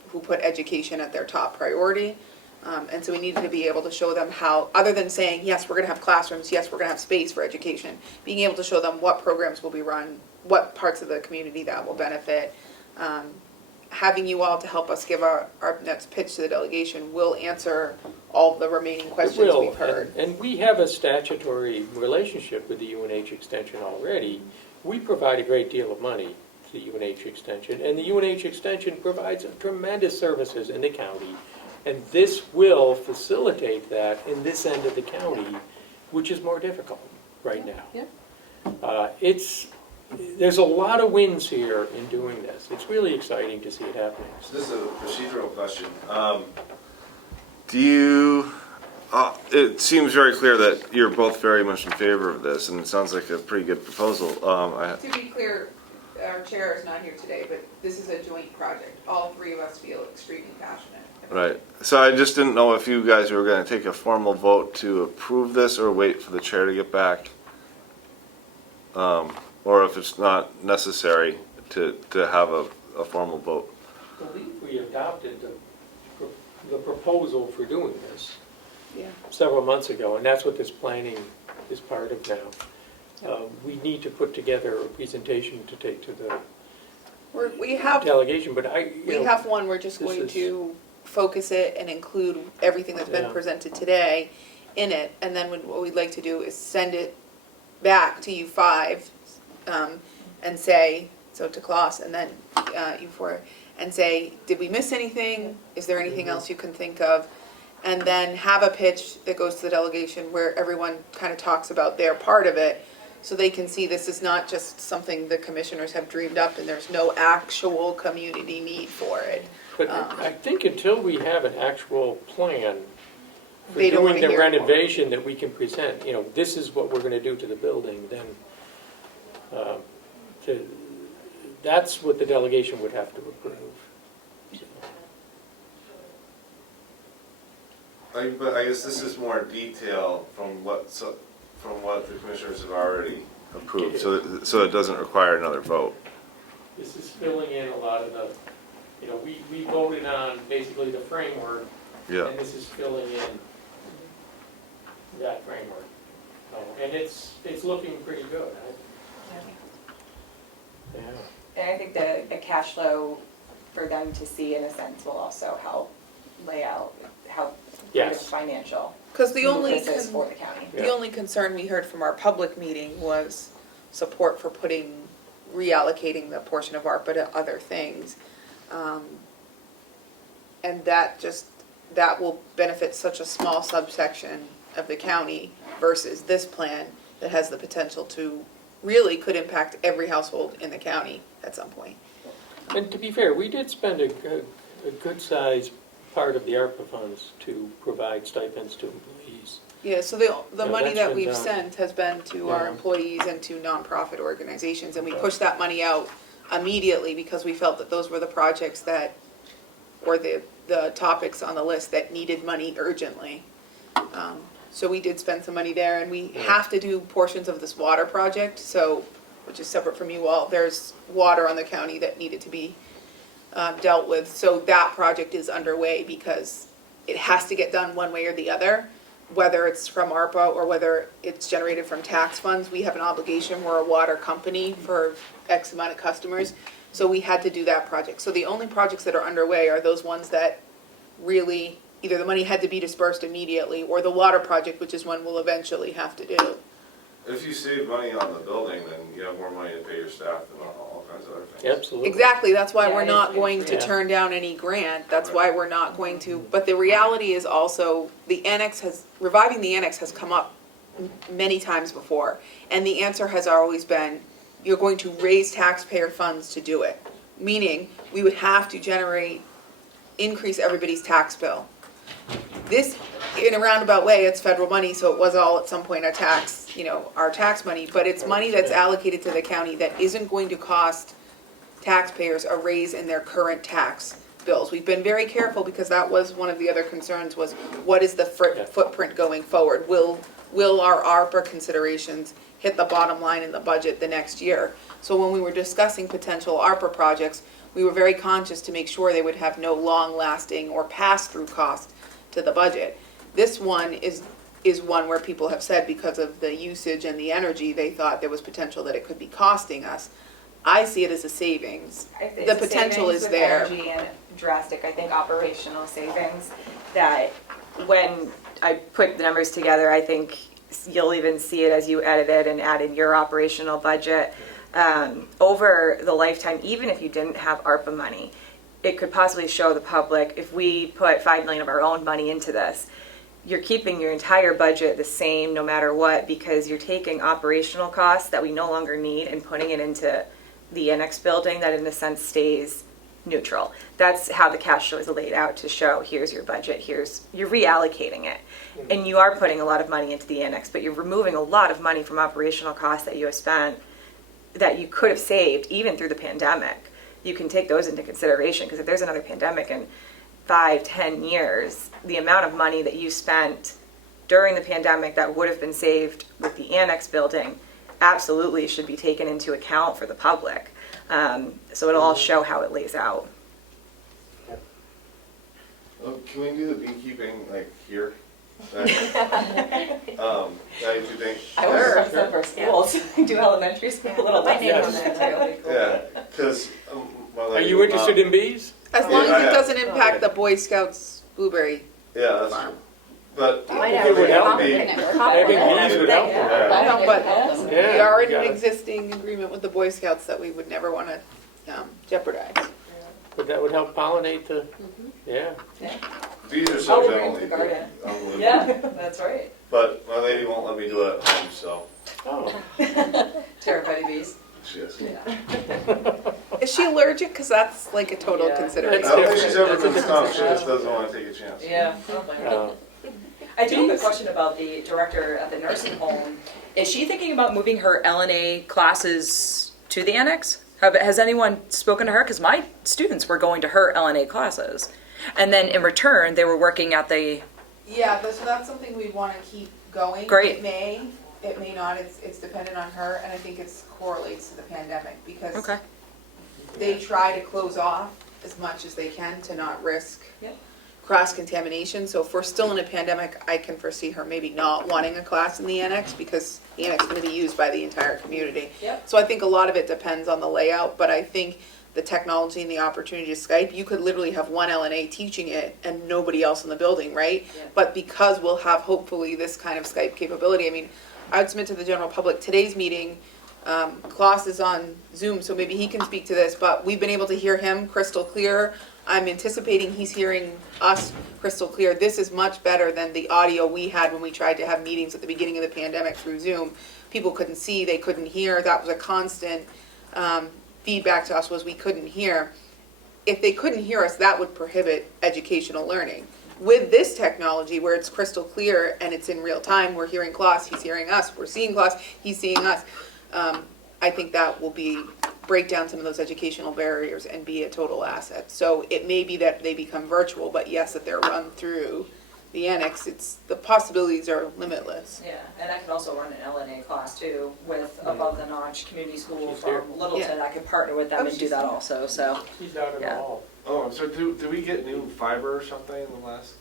who put education at their top priority. And so we needed to be able to show them how, other than saying, yes, we're gonna have classrooms, yes, we're gonna have space for education, being able to show them what programs will be run, what parts of the community that will benefit. Having you all to help us give our next pitch to the delegation will answer all the remaining It questions will, we've heard. and we have a statutory relationship with the UNH Extension already. We provide a great deal of money to the UNH Extension, and the UNH Extension provides tremendous services in the county. And this will facilitate that in this end of the county, which is more difficult right now. Yeah. There's a lot of wins here in doing this. It's really exciting to see it happening. So this is a procedural question. It seems very clear that you're both very much in favor of this, and it sounds like a pretty good proposal. To be clear, our chair is not here today, but this is a joint project. All three of us feel extremely passionate. Right. So I just didn't know if you guys were going to take a formal vote to approve this or wait for the chair to get back. Or if it's not necessary to have a formal vote. I believe we adopted the proposal for doing this Yeah. several months ago, and that's what this planning is part of now. We need to put together a presentation to take to the We have delegation, but we have one. We're just this going is- to focus it and include everything that's been Yeah. presented today in it, and then what we'd like to do is send it back to you five, and say, so to Klaus and then you four, and say, did we miss anything? Is there anything else you can think of? And then have a pitch that goes to the delegation where everyone kind of talks about their part of it, so they can see this is not just something the commissioners have dreamed up and there's no actual community need for it. But I think until we have an actual plan for They don't doing wanna the hear more. renovation that we can present, this is what we're going to do to the building, then that's what the delegation would have to approve. But I guess this is more detail from what the commissioners have already approved, so it doesn't require another vote. This is filling in a lot of the, we voted on basically the framework, Yeah. and this is filling in that framework. And it's looking pretty good. Yeah. And I think the cash flow for them to see, in a sense, will also help lay out how Yes. financial Because the only this is for the county. the only concern we heard from our public meeting was support for reallocating the portion of ARPA to other things. And that will benefit such a small subsection of the county versus this plan that has the potential to really could impact every household in the county at some point. And to be fair, we did spend a good-sized part of the ARPA funds to provide stipends to employees. Yeah, so the Yeah, money that's that been we've done. sent has been to our Yeah. employees and to nonprofit organizations, and we pushed that money out immediately because we felt that those were the projects that, or the topics on the list that needed money urgently. So we did spend some money there, and we have to do portions of this water project, which is separate from you all. There's water on the county that needed to be dealt with, so that project is underway because it has to get done one way or the other, whether it's from ARPA or whether it's generated from tax funds. We have an obligation, we're a water company for X amount of customers, so we had to do that project. So the only projects that are underway are those ones that really, either the money had to be dispersed immediately, or the water project, which is one we'll eventually have to do. If you save money on the building, then you have more money to pay your staff and all kinds of other things. Absolutely. Exactly, that's why Yeah, we're it not is going to Yeah. turn down any grant, that's Right. why we're not going to, but the reality is also, reviving the annex has come up many times before, and the answer has always been, you're going to raise taxpayer funds to do it. Meaning, we would have to increase everybody's tax bill. This, in a roundabout way, it's federal money, so it was all at some point our tax money, but it's money that's allocated to the county that isn't going to cost taxpayers a raise in their current tax bills. We've been very careful because that was one of the other concerns was what is the footprint going forward? Will our ARPA considerations hit the bottom line in the budget the next year? So when we were discussing potential ARPA projects, we were very conscious to make sure they would have no long-lasting or pass-through cost to the budget. This one is one where people have said because of the usage and the energy, they thought there was potential that it could be costing us. I see it as a savings. The potential is there. Energy and drastic, I think, operational savings that when I put the numbers together, I think you'll even see it as you edit it and add in your operational budget. Over the lifetime, even if you didn't have ARPA money, it could possibly show the public, if we put $5 million of our own money into this, you're keeping your entire budget the same no matter what, because you're taking operational costs that we no longer need and putting it into the annex building that in a sense stays neutral. That's how the cash flow is laid out to show here's your budget, you're reallocating it. And you are putting a lot of money into the annex, but you're removing a lot of money from operational costs that you have spent that you could have saved even through the pandemic. You can take those into consideration because if there's another pandemic in 5-10 years, the amount of money that you spent during the pandemic that would have been saved with the annex building absolutely should be taken into account for the public. So it'll all show how it lays out. Can we do the beekeeping like here? Don't you think? I work for some of our schools. I do elementary school, a little bit. Yeah, because Are you interested in bees? As long as it doesn't impact the Boy Scouts blueberry Yeah, that's farm. true. But It would help me. Having bees would help them. I know, but we Yeah, are in got an it. existing agreement with the Boy Scouts that we would never want to jeopardize. But that would help pollinate the, yeah. bees are so Oh, generally the garden. unbelievable. Yeah, that's right. But my lady won't let me do it at home, so Oh, Terrified of bees. she is. Is she allergic? Because that's like a total Yeah. I consideration. don't think she's ever That's a been different stumped, she just doesn't want to take a chance. Yeah. oh. I do have a question about the director at the nursing home. Is she thinking about moving her LNA classes to the annex? Has anyone spoken to her? Because my students were going to her LNA classes. And then in return, they were working at the, Yeah, so that's something we want to keep going. Great. It may not, it's dependent on her, and I think it correlates to the pandemic, because okay. they try to close off as much as they can to not risk Yep. cross-contamination. So if we're still in a pandemic, I can foresee her maybe not wanting a class in the annex, because the annex is going to be used by the entire community. Yep. So I think a lot of it depends on the layout, but I think the technology and the opportunity to Skype, you could literally have one LNA teaching it and nobody else in the building, right? Yeah. But because we'll have hopefully this kind of Skype capability, I mean, I would submit to the general public, today's meeting, Klaus is on Zoom, so maybe he can speak to this, but we've been able to hear him crystal clear. I'm anticipating he's hearing us crystal clear. This is much better than the audio we had when we tried to have meetings at the beginning of the pandemic through Zoom. People couldn't see, they couldn't hear. That was a constant feedback to us, was we couldn't hear. If they couldn't hear us, that would prohibit educational learning. With this technology where it's crystal clear and it's in real time, we're hearing Klaus, he's hearing us, we're seeing Klaus, he's seeing us. I think that will break down some of those educational barriers and be a total asset. So it may be that they become virtual, but yes, that they're run through the annex, the possibilities are limitless. Yeah, and I can also run an LNA class too with Above the Notch Community School from Littleton. Yeah. I could partner with them and do that also, so. She's out in the Yeah. hall. Oh, so do we get new fiber or something in the last?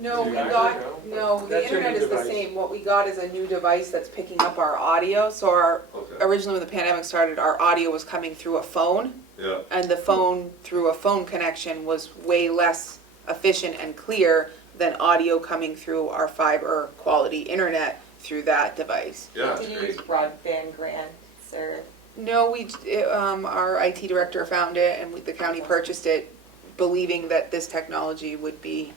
No, we Yeah, I got, don't no, the That's your internet new is the device. same. What we got is a new device that's picking up our audio. So Okay. originally when the pandemic started, our audio was coming through a phone, Yeah. and the phone through a phone connection was way less efficient and clear than audio coming through our fiber quality internet through that device. Yeah. Did you use broadband grants or? No, our IT director found it, and the county purchased it, believing that this technology would be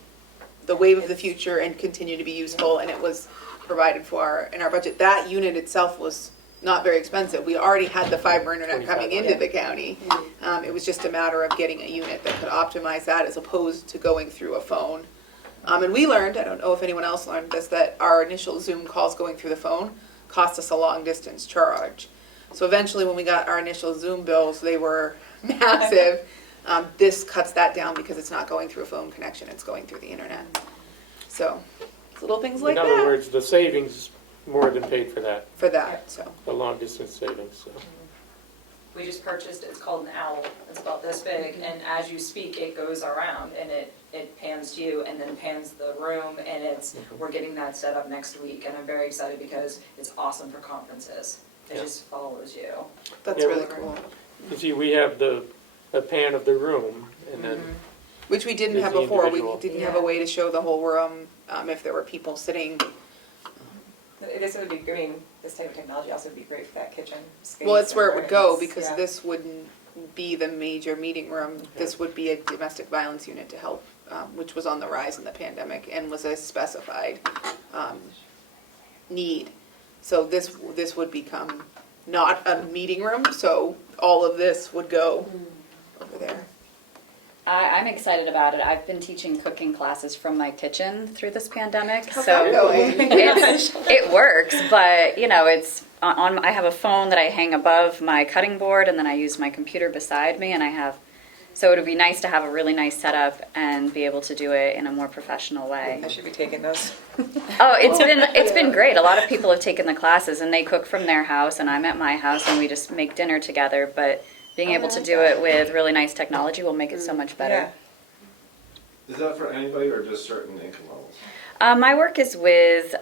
the wave of the future and continue to be useful, and it was provided for in our budget. That unit itself was not very expensive. We already had the fiber internet coming into $25. the county. It was just a matter of getting a unit that could optimize that as opposed to going through a phone. And we learned, I don't know if anyone else learned this, that our initial Zoom calls going through the phone cost us a long distance charge. So eventually when we got our initial Zoom bills, they were massive. This cuts that down because it's not going through a phone connection, it's going through the internet. So, it's little things like In other that words, the savings more than paid for that, for that, so. the long distance savings, so. We just purchased, it's called an owl, it's about this big, and as you speak, it goes around, and it pans to you, and then pans the room, and we're getting that set up next week, and I'm very excited because it's awesome for conferences. It Yeah. just follows you. That's Yeah, really cool. You see, we have a pan of the room, and then Which we didn't Is have the before. We individual. didn't have a way to show the whole room, if there were people sitting. This would be, I mean, this type of technology also would be great for that kitchen space. Well, it's where it would go and because yeah. this wouldn't be the major meeting room. This would be a domestic violence unit to help, which was on the rise in the pandemic and was a specified need. So this would become not a meeting room, so all of this would go over there. I'm excited about it. I've been teaching cooking classes from my kitchen through this pandemic. How's so that going? it works, but you know, it's on. I have a phone that I hang above my cutting board, and then I use my computer beside me, and I have. So it would be nice to have a really nice setup and be able to do it in a more professional way. I should be taking those. Oh, it's been great. A lot of people have taken the classes, and they cook from their house, and I'm at my house, and we just make dinner together. But being able to do it with really nice technology will make it so much better. Yeah. Is that for anybody or just certain income levels? My work is with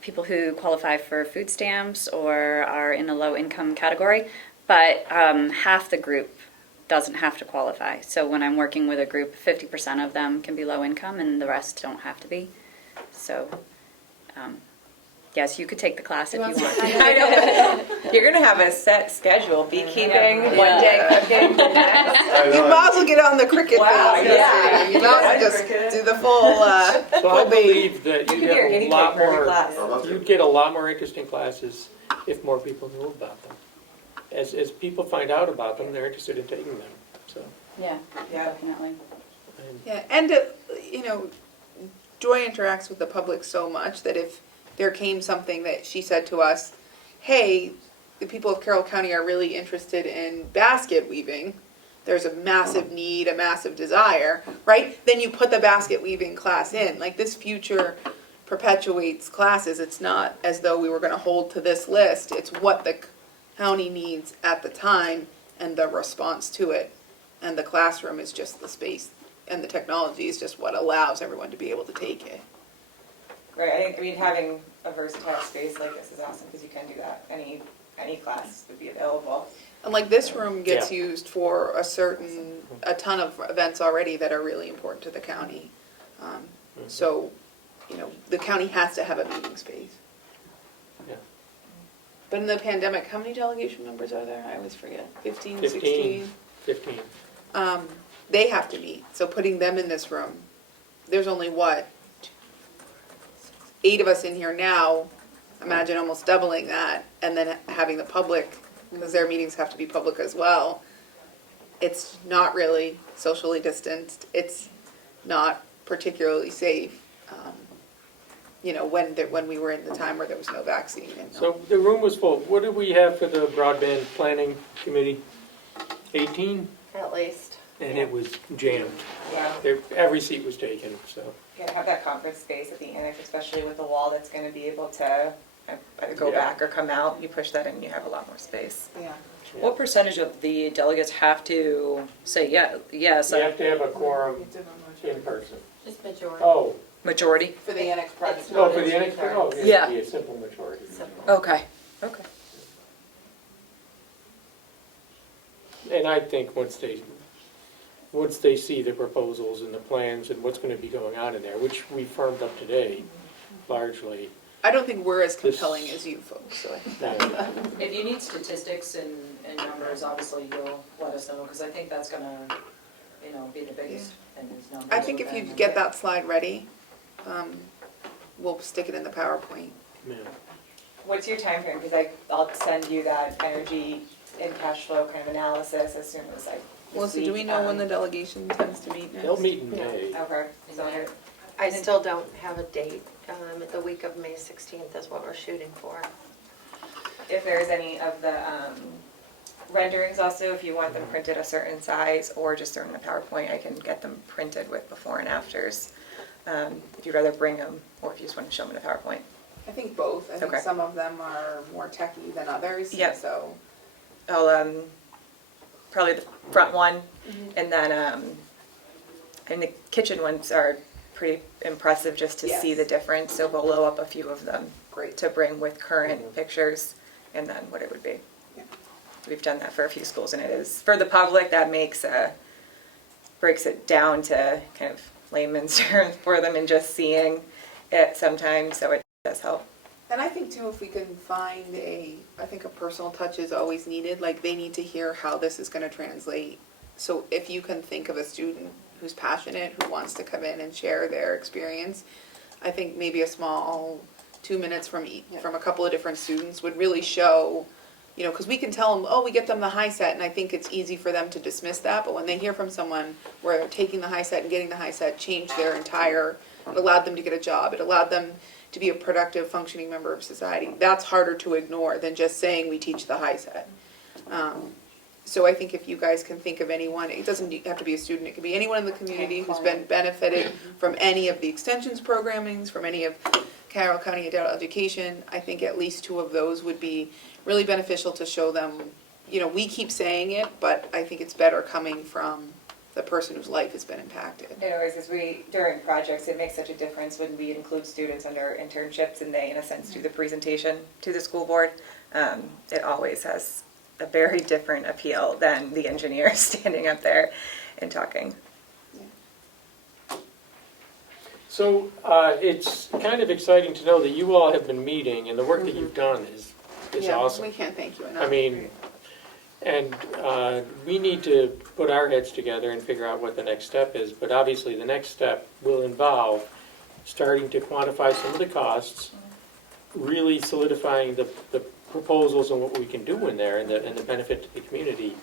people who qualify for food stamps or are in a low income category, but half the group doesn't have to qualify. So when I'm working with a group, 50% of them can be low income and the rest don't have to be. So yes, you could take the class if you want. I know. You're gonna have a set schedule, beekeeping, one day cooking, the next. You might as well get on the cricket. Wow, thing. yeah. You might as well just do the full, So I full beat. believe that You you'd could be our have guinea a pig lot for every more, class. you'd get a lot more interesting classes if more people knew about them. As people find out about them, they're interested in taking them, so. Yeah, Yeah. definitely. and- Yeah, and Joy interacts with the public so much that if there came something that she said to us, hey, the people of Carroll County are really interested in basket weaving, there's a massive need, a massive desire, right? Then you put the basket weaving class in. Like, this future perpetuates classes. It's not as though we were going to hold to this list. It's what the county needs at the time and the response to it. And the classroom is just the space, and the technology is just what allows everyone to be able to take it. Right, I mean, having a versatile space like this is awesome because you can do that. Any class would be available. And like, this room gets used for a ton of events already that are really important to the county. So, the county has to have a meeting space. Yeah. But in the pandemic, how many delegation members are there? I always forget. 15, 15. 16? 15. They have to meet. So putting them in this room, there's only 8 of us in here now. Imagine almost doubling that, and then having the public, because their meetings have to be public as well. It's not really socially distanced. It's not particularly safe. When we were in the time where there was no vaccine. And So the room was full. What did we have for the broadband planning committee? 18? At least. And it was jammed. Yeah. Every seat was taken, so. Yeah, have that conference space at the annex, especially with the wall that's gonna be able to either go Yeah. back or come out. You push that in, you have a lot more space. yeah. What percentage of the delegates have to say yes? You have to have a quorum in person. Just majority. Oh, Majority? For the annex project. It's oh, not for a the annex, two-thirds. oh, it Yeah. would be a simple majority. Simple. Okay. Okay. And I think once they see the proposals and the plans and what's going to be going on in there, which we firmed up today, largely. I don't think we're as This- compelling as you folks, so I think that's If you need statistics and numbers, obviously you'll let us know, because I think that's gonna, be the biggest thing is numbers. I think if you get that slide ready, we'll stick it in the PowerPoint. Yeah. what's your time frame? Because I'll send you that energy and cash flow kind of analysis as soon as I. Melissa, do we know when the delegation tends to meet next? They'll meet in May. Okay, so I still don't have a date. The week of May 16th is what we're shooting for. if there's any of the renderings also, if you want them printed a certain size or just thrown in a PowerPoint, I can get them printed with before and afters. If you'd rather bring them, or if you just want to show them in a PowerPoint. I think both. I think Okay. some of them are more techy than others. Yep. So, I'll, probably the front one, and then, and the kitchen ones are pretty impressive just to see Yes. the difference, so we'll blow up a few of them great. to bring with current pictures, and then what it would be. Yeah. We've done that for a few schools, and it is, for the public, that makes, breaks it down to kind of layman's terms for them and just seeing it sometimes, so it does help. And I think too, if we can find I think a personal touch is always needed. Like, they need to hear how this is going to translate. So if you can think of a student who's passionate, who wants to come in and share their experience, I think maybe a small 2 minutes from a couple of different students would really show, you know, because we can tell them, oh, we get them the high set, and I think it's easy for them to dismiss that. But when they hear from someone where taking the high set and getting the high set changed their entire, it allowed them to get a job, it allowed them to be a productive, functioning member of society, that's harder to ignore than just saying we teach the high set. So I think if you guys can think of anyone, it doesn't have to be a student, it could be anyone in the community who's been benefited from any of the extensions programmings, from any of Carroll County Adult Education. I think at least 2 of those would be really beneficial to show them, you know, we keep saying it, but I think it's better coming from the person whose life has been impacted. It always is, during projects, it makes such a difference when we include students under internships and they, in a sense, do the presentation to the school board. It always has a very different appeal than the engineer standing up there and talking. So it's kind of exciting to know that you all have been meeting, and the work that you've done is awesome. We can't thank you enough. I mean, and we need to put our heads together and figure out what the next step is, but obviously the next step will involve starting to quantify some of the costs, really solidifying the proposals and what we can do in there and the benefit to the community,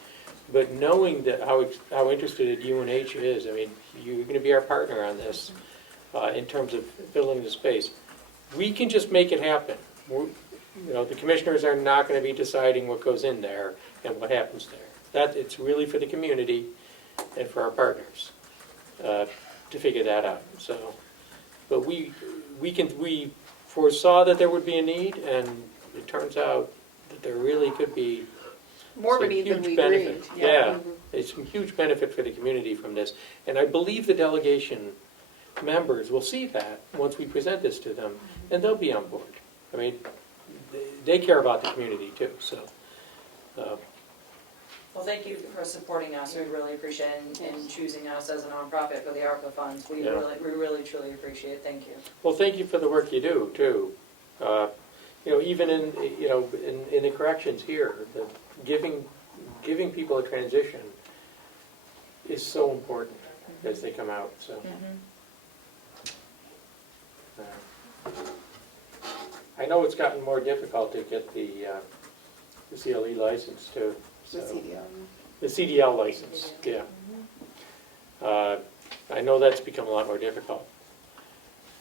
but knowing that how interested UNH is. I mean, you're going to be our partner on this in terms of filling the space. We can just make it happen. You know, the commissioners are not going to be deciding what goes in there and what happens there. It's really for the community and for our partners to figure that out. So, but we foresaw that there would be a need, and it turns out that there really could be more of a some need than huge we benefit. agreed. Yeah, it's some huge benefit for the community from this, and I believe the delegation members will see that once we present this to them, and they'll be on board. I mean, they care about the community too, so. Well, thank you for supporting us. We really appreciate it, and choosing us as a nonprofit for the ARPA funds. We really truly appreciate it. Thank you. Well, thank you for the work you do too. You know, even in the corrections here, giving people a transition is so important as they come out. So. I know it's gotten more difficult to get the CLE license too. So. The CDL license, yeah. I know that's become a lot more difficult.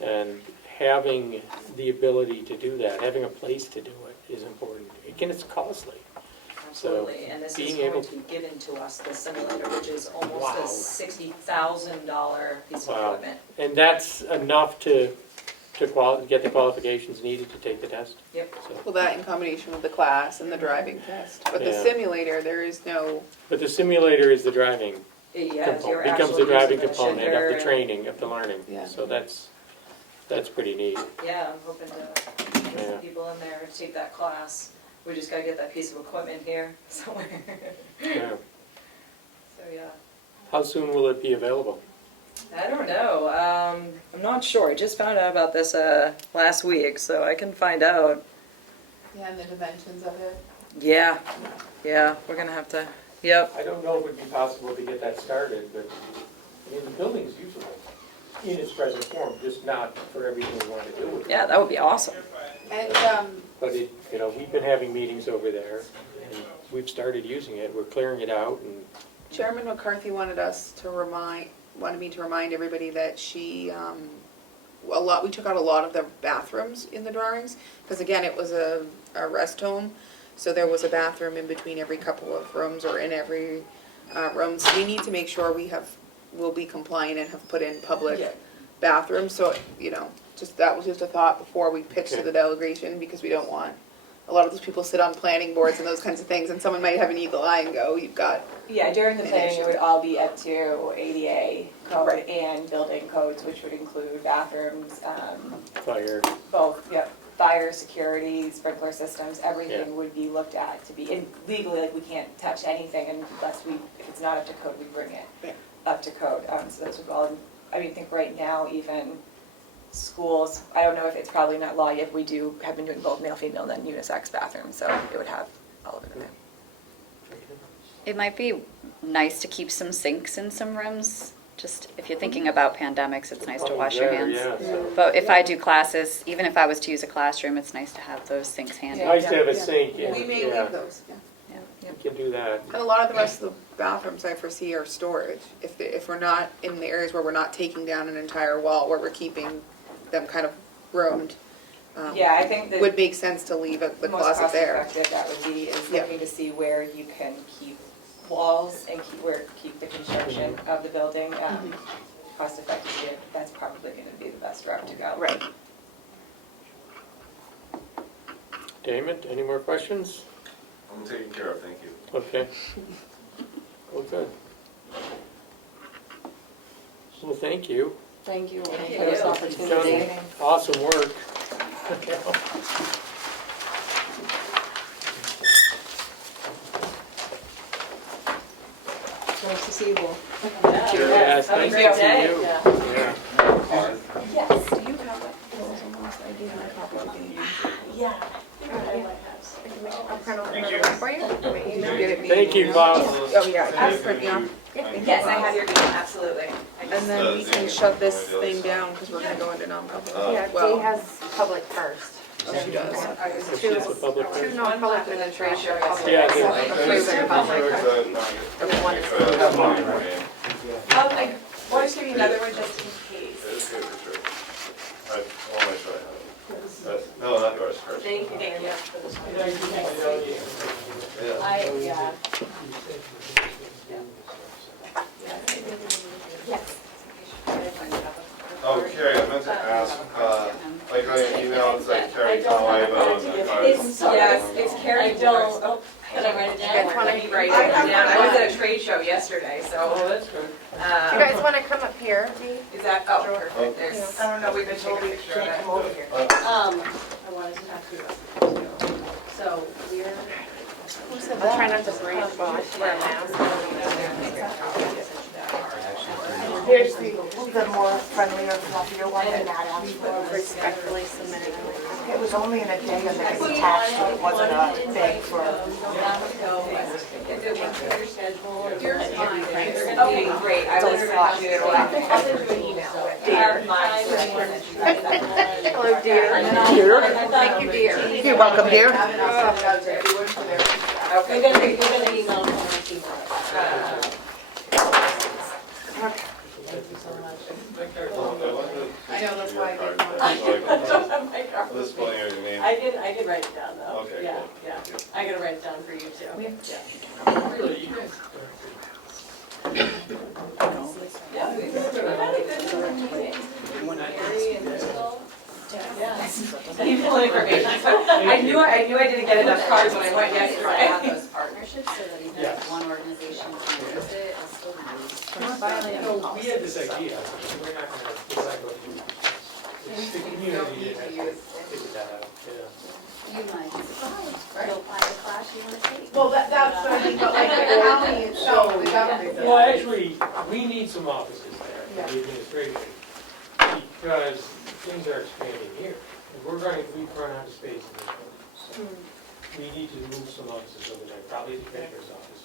And having the ability to do that, having a place to do it is important. Again, it's costly. Absolutely, and this is being going able to be given to us, the simulator, which is almost Wow. a $60,000 piece of Wow. equipment. And that's enough to get the qualifications needed to take the test. Yep. So. Well, that in combination with the class and the driving test. But the Yeah. simulator, there is no, But the simulator is the driving Yeah, if you're component, becomes actually the driving using the component shifter of the and- training, of the learning. Yeah. So that's pretty neat. Yeah, I'm hoping to get Yeah. some people in there to take that class. We just gotta get that piece of equipment here somewhere. Yeah. So, yeah. How soon will it be available? I don't know. I'm not sure. I just found out about this last week, so I can find out. yeah, and the dimensions of it. Yeah, we're gonna have to. Yep. I don't know if it would be possible to get that started, but I mean, the building's usable. in its present form, just not for everything we want to do with it. Yeah, that would be awesome. And, But it, you know, we've been having meetings over there, and we've started using it, we're clearing it out, and Chairman McCarthy wanted me to remind everybody that we took out a lot of the bathrooms in the drawings, because again, it was a rest home, so there was a bathroom in between every couple of rooms, or in every room, so we need to make sure we'll be compliant and have put in public bathrooms, so, you know, that was just a thought before we pitch to the delegation, because we don't want, a lot of those people sit on planning boards and those kinds of things, and someone might have an eagle eye and go, you've got. Yeah, during the An planning, issue. it would all be up to ADA code Right. and building codes, which would include bathrooms, fire. both, fire, security, sprinkler systems, everything Yeah. would be looked at to be, and legally, like, we can't touch anything unless if it's not up to code, we bring it up to code. So those would all, I mean, I think right now, even schools, I don't know if it's probably not law yet, we have been doing both male, female, and then unisex bathrooms, so it would have all of it in there. It might be nice to keep some sinks in some rooms. Just if you're thinking about pandemics, it's nice to wash your hands. Yeah, so. But if I do classes, even if I was to use a classroom, it's nice to have those sinks handy. Nice to have a sink, and, We may yeah, leave those, yeah. we can do that. And a lot of the rest of the bathrooms I foresee are storage. If we're not in the areas where we're not taking down an entire wall, where we're keeping them kind of roomed, Yeah, I think that would make sense to leave the most closet cost there. effective that would be is Yeah. looking to see where you can keep walls and keep the construction of the building cost effective. That's probably going to be the best route to go. Right. Damon, any more questions? I'm taken care of, thank you. Okay. Well, good. Well, thank you. Thank you for you. this You've opportunity. done awesome work. Nice to see you both. Yes, Have a nice great to see day. you. Yeah. Yeah. Yes. Do you have those almost? I gave my copy to Dave. I'll print out another one for you. You can get it via Thank you, email. Klaus. Oh, yeah, I can print me off. Yes, I have your email, absolutely. And then we can shut this thing down, because we're gonna go into non-public. Yeah, Well, Dee has public first. oh, she does. This is the public. Two non-public and then Tracer public. Yeah, So, yeah. Tracer public. One is I want to give you another one just in case. It's good for sure. I want to make sure I have it. No, not yours, hers. Thank you. Yeah. Oh, Carrie, I meant to ask, like on your email, it's like Carrie Talibo and the cards. Yes, it's Carrie Jones. Can I write it down? Guys wanna- Let me write it down. I was at a trade show yesterday, so. Oh, that's good. You guys want to come up here, Dee? Is that, oh, perfect, there's, I don't know, we've been told we can't come over here. I wanted to talk to you. So we're. I'll try not to breathe while I wear a mask. Here's the more friendlier, fluffier one that Matt asked for. Respectfully submitted. It was only an agenda that was attached, so it wasn't a thing for. If it works with your schedule. Yours is fine. Okay, great, I will slot you. I'll send you an email with Hello, dear. Thank you, dear. You're welcome, dear. Okay. We're gonna email them tomorrow. Thank you so much. I know, that's why I didn't want to. This spelling of your name. I did write it down though. Okay, Yeah, cool. yeah. I gotta write it down for you too. Yeah. Yeah. We've had a good meeting. Gary and Bill. Yeah. People information. I knew I didn't get enough cards when I went Have yesterday. those partnerships so that even if one organization can use it, it's still nice. We're not violating No, we policy. had this idea, we're not gonna decide what to do. It's the community that has to figure that out, yeah. You might be surprised. You'll find a class you wanna take. Well, that's what I mean, but like the county itself, the government. Well, actually, we need some offices there, for the administration, because things are expanding here. And we've run out of space in this building. So we need to move some offices over there, probably the treasurer's office.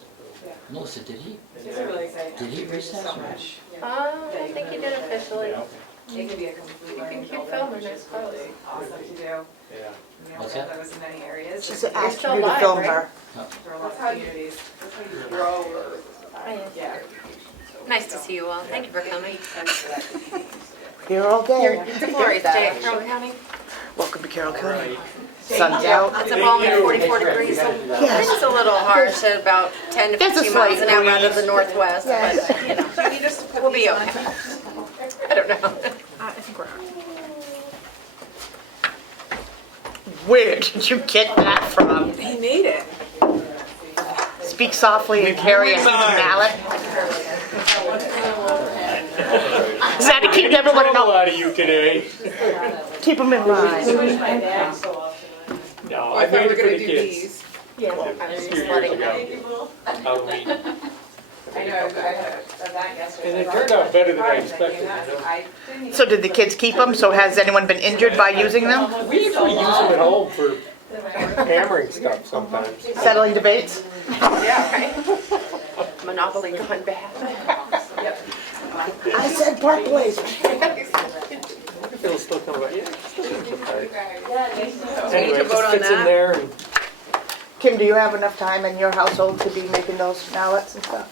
Melissa, did he? And These then- are really exciting. Did he Thank you so recess or- much. I don't think you did officially. It could be a complete You learning can keep building, filming, which I is suppose. really awesome to do. Yeah. We What's don't that? have those in many areas. She's There asked still you to live, film right? her. are a lot of communities. That's how you grow or. Yeah. Nice to see you all. Thank you for coming. You're all You're, day. it's a glorious day in Carroll County. Welcome to Carroll All County. right. Sun's out. It's a moment of 44 degrees. Yes. It's a little harsh at about 10 to There's a 15 miles slight an hour out of breeze. the northwest, Yes. but, you know, Do you need us to put we'll be these on? okay. I don't know. I think we're on. Where did you get that from? He made it. Speak softly and carry a huge mallet. Is that to keep everyone A in, lot of you today. keep them in line? No, I I thought made we were it for gonna the do kids. these. Yeah, I was A just few letting years them. ago. Halloween. I know, I had that yesterday. And it turned out better than I expected, you know. So did the kids keep them? So has anyone been injured by using them? We actually use them at home for hammering stuff sometimes. Settling debates? Yeah, right? Monopoly gone bad. I said park blaze. If it'll still come out, yeah. It still comes apart. So we need Anyway, to it vote just on fits in that. there and Kim, do you have enough time in your household to be making those mallets and stuff?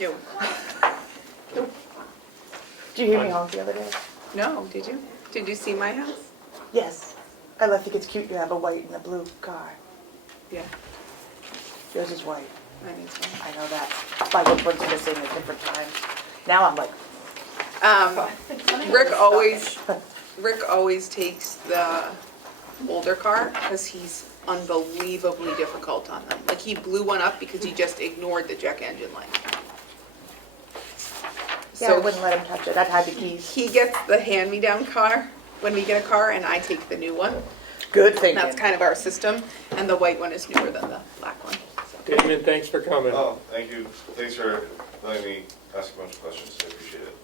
You. Did you hear me honk the other day? No, did you? Did you see my house? Yes. I think it's cute you have a white and a blue car. Yeah, Yours is white. I need some. I know that. My which one's missing at different times. Now I'm like, Rick always takes the older car because he's unbelievably difficult on them. Like he blew one up because he just ignored the check engine light. yeah, I So wouldn't let him touch it. I'd hide the keys. he gets the hand-me-down car when we get a car and I take the new one. Good And thinking. that's kind of our system. And the white one is newer than the black one. So. Damon, thanks for coming. Oh, thank you. Thanks for letting me ask a bunch of questions. I appreciate it.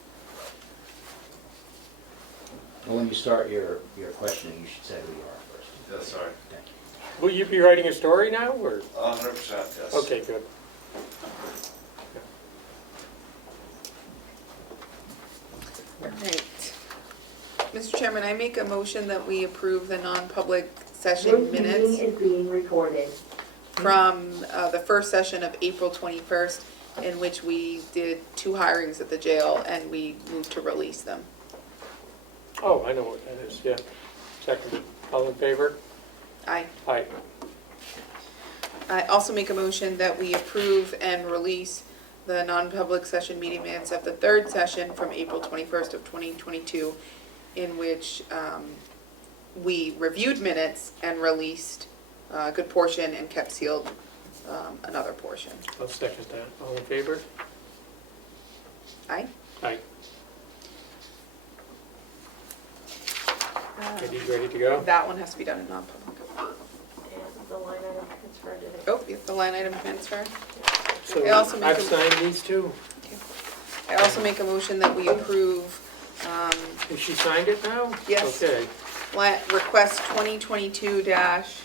Well, when you start your questioning, you should say who you are first. Yeah, sorry. Thank you. Will you be writing a story now, or? 100%, yes. Okay, good. Right. Mr. Chairman, I make a motion that we approve the non-public session minutes is being recorded. from the first session of April 21st, in which we did 2 hirings at the jail and we moved to release them. Oh, I know what that is, yeah. Seconded. All in favor? Aye. Aye. I also make a motion that we approve and release the non-public session meeting minutes of the 3rd session from April 21st of 2022, in which we reviewed minutes and released a good portion and kept sealed another portion. I'll second that. All in favor? Aye? Aye. Are you ready to go? That one has to be done in non-public. And the line item transfer to the. Oh, yep, the line item transfer. So I also make I've a- signed these too. I also make a motion that we approve Has she signed it now? Yes. Okay. request 2022 dash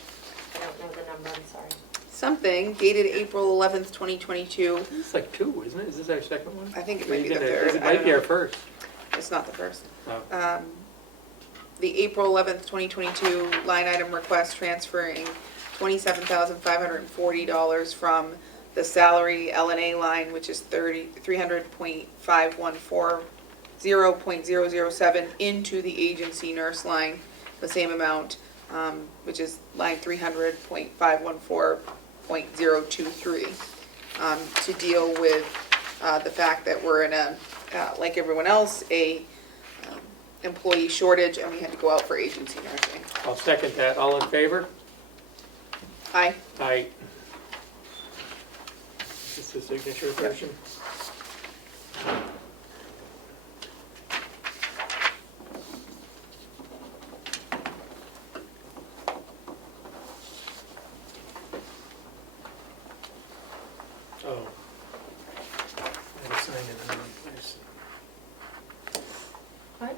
I don't know the number, I'm sorry. something dated April 11th, 2022. It's like 2, isn't it? Is this our second one? I think it Are might you be the gonna- third. It I might don't be our know. first. It's not the first. Oh. The April 11th, 2022 line item request transferring $27,540 from the salary L&A line, which is 300.5140.007 into the agency nurse line, the same amount, which is line 300.514.023, to deal with the fact that we're in a, like everyone else, a employee shortage, and we had to go out for agency nursing. I'll second that. All in favor? Aye. Aye. Is this the signature version? Oh. I signed it in the wrong place. What?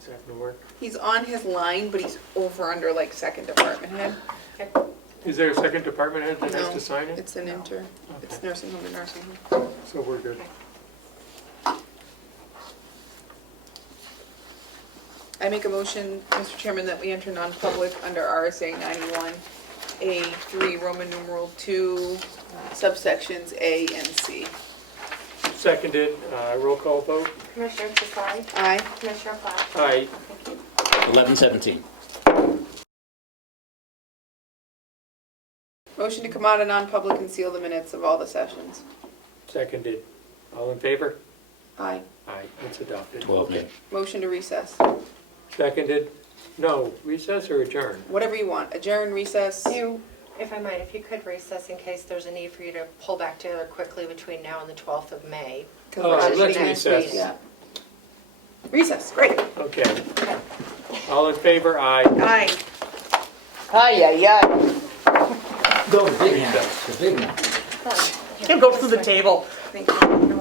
Is that gonna work? He's on his line, but he's over under like second department head. Is there a second department head that has No, to sign it? It's an inter, it's Okay. nursing home to nursing home. So we're good. I make a motion, Mr. Chairman, that we enter non-public under RSA 91A3, Roman numeral 2, subsections A and C. Seconded, roll call vote. Commissioner Casali? Aye. Commissioner Platt? Aye. 11:17. Motion to come out of non-public and seal the minutes of all the sessions. Seconded. All in favor? Aye. Aye, it's adopted. 12 Okay. nay. Motion to recess. Seconded. No, recess or adjourn? Whatever you want. Adjourn, recess. You, if I might, if you could recess in case there's a need for you to pull back together quickly between now and the 12th of May. 'Cause Oh, we're let's actually next recess. week. Yeah. Recess, great. Okay. All in favor? Aye. Aye. Go, the big hand, the big one. Can't go through the table. Thank you.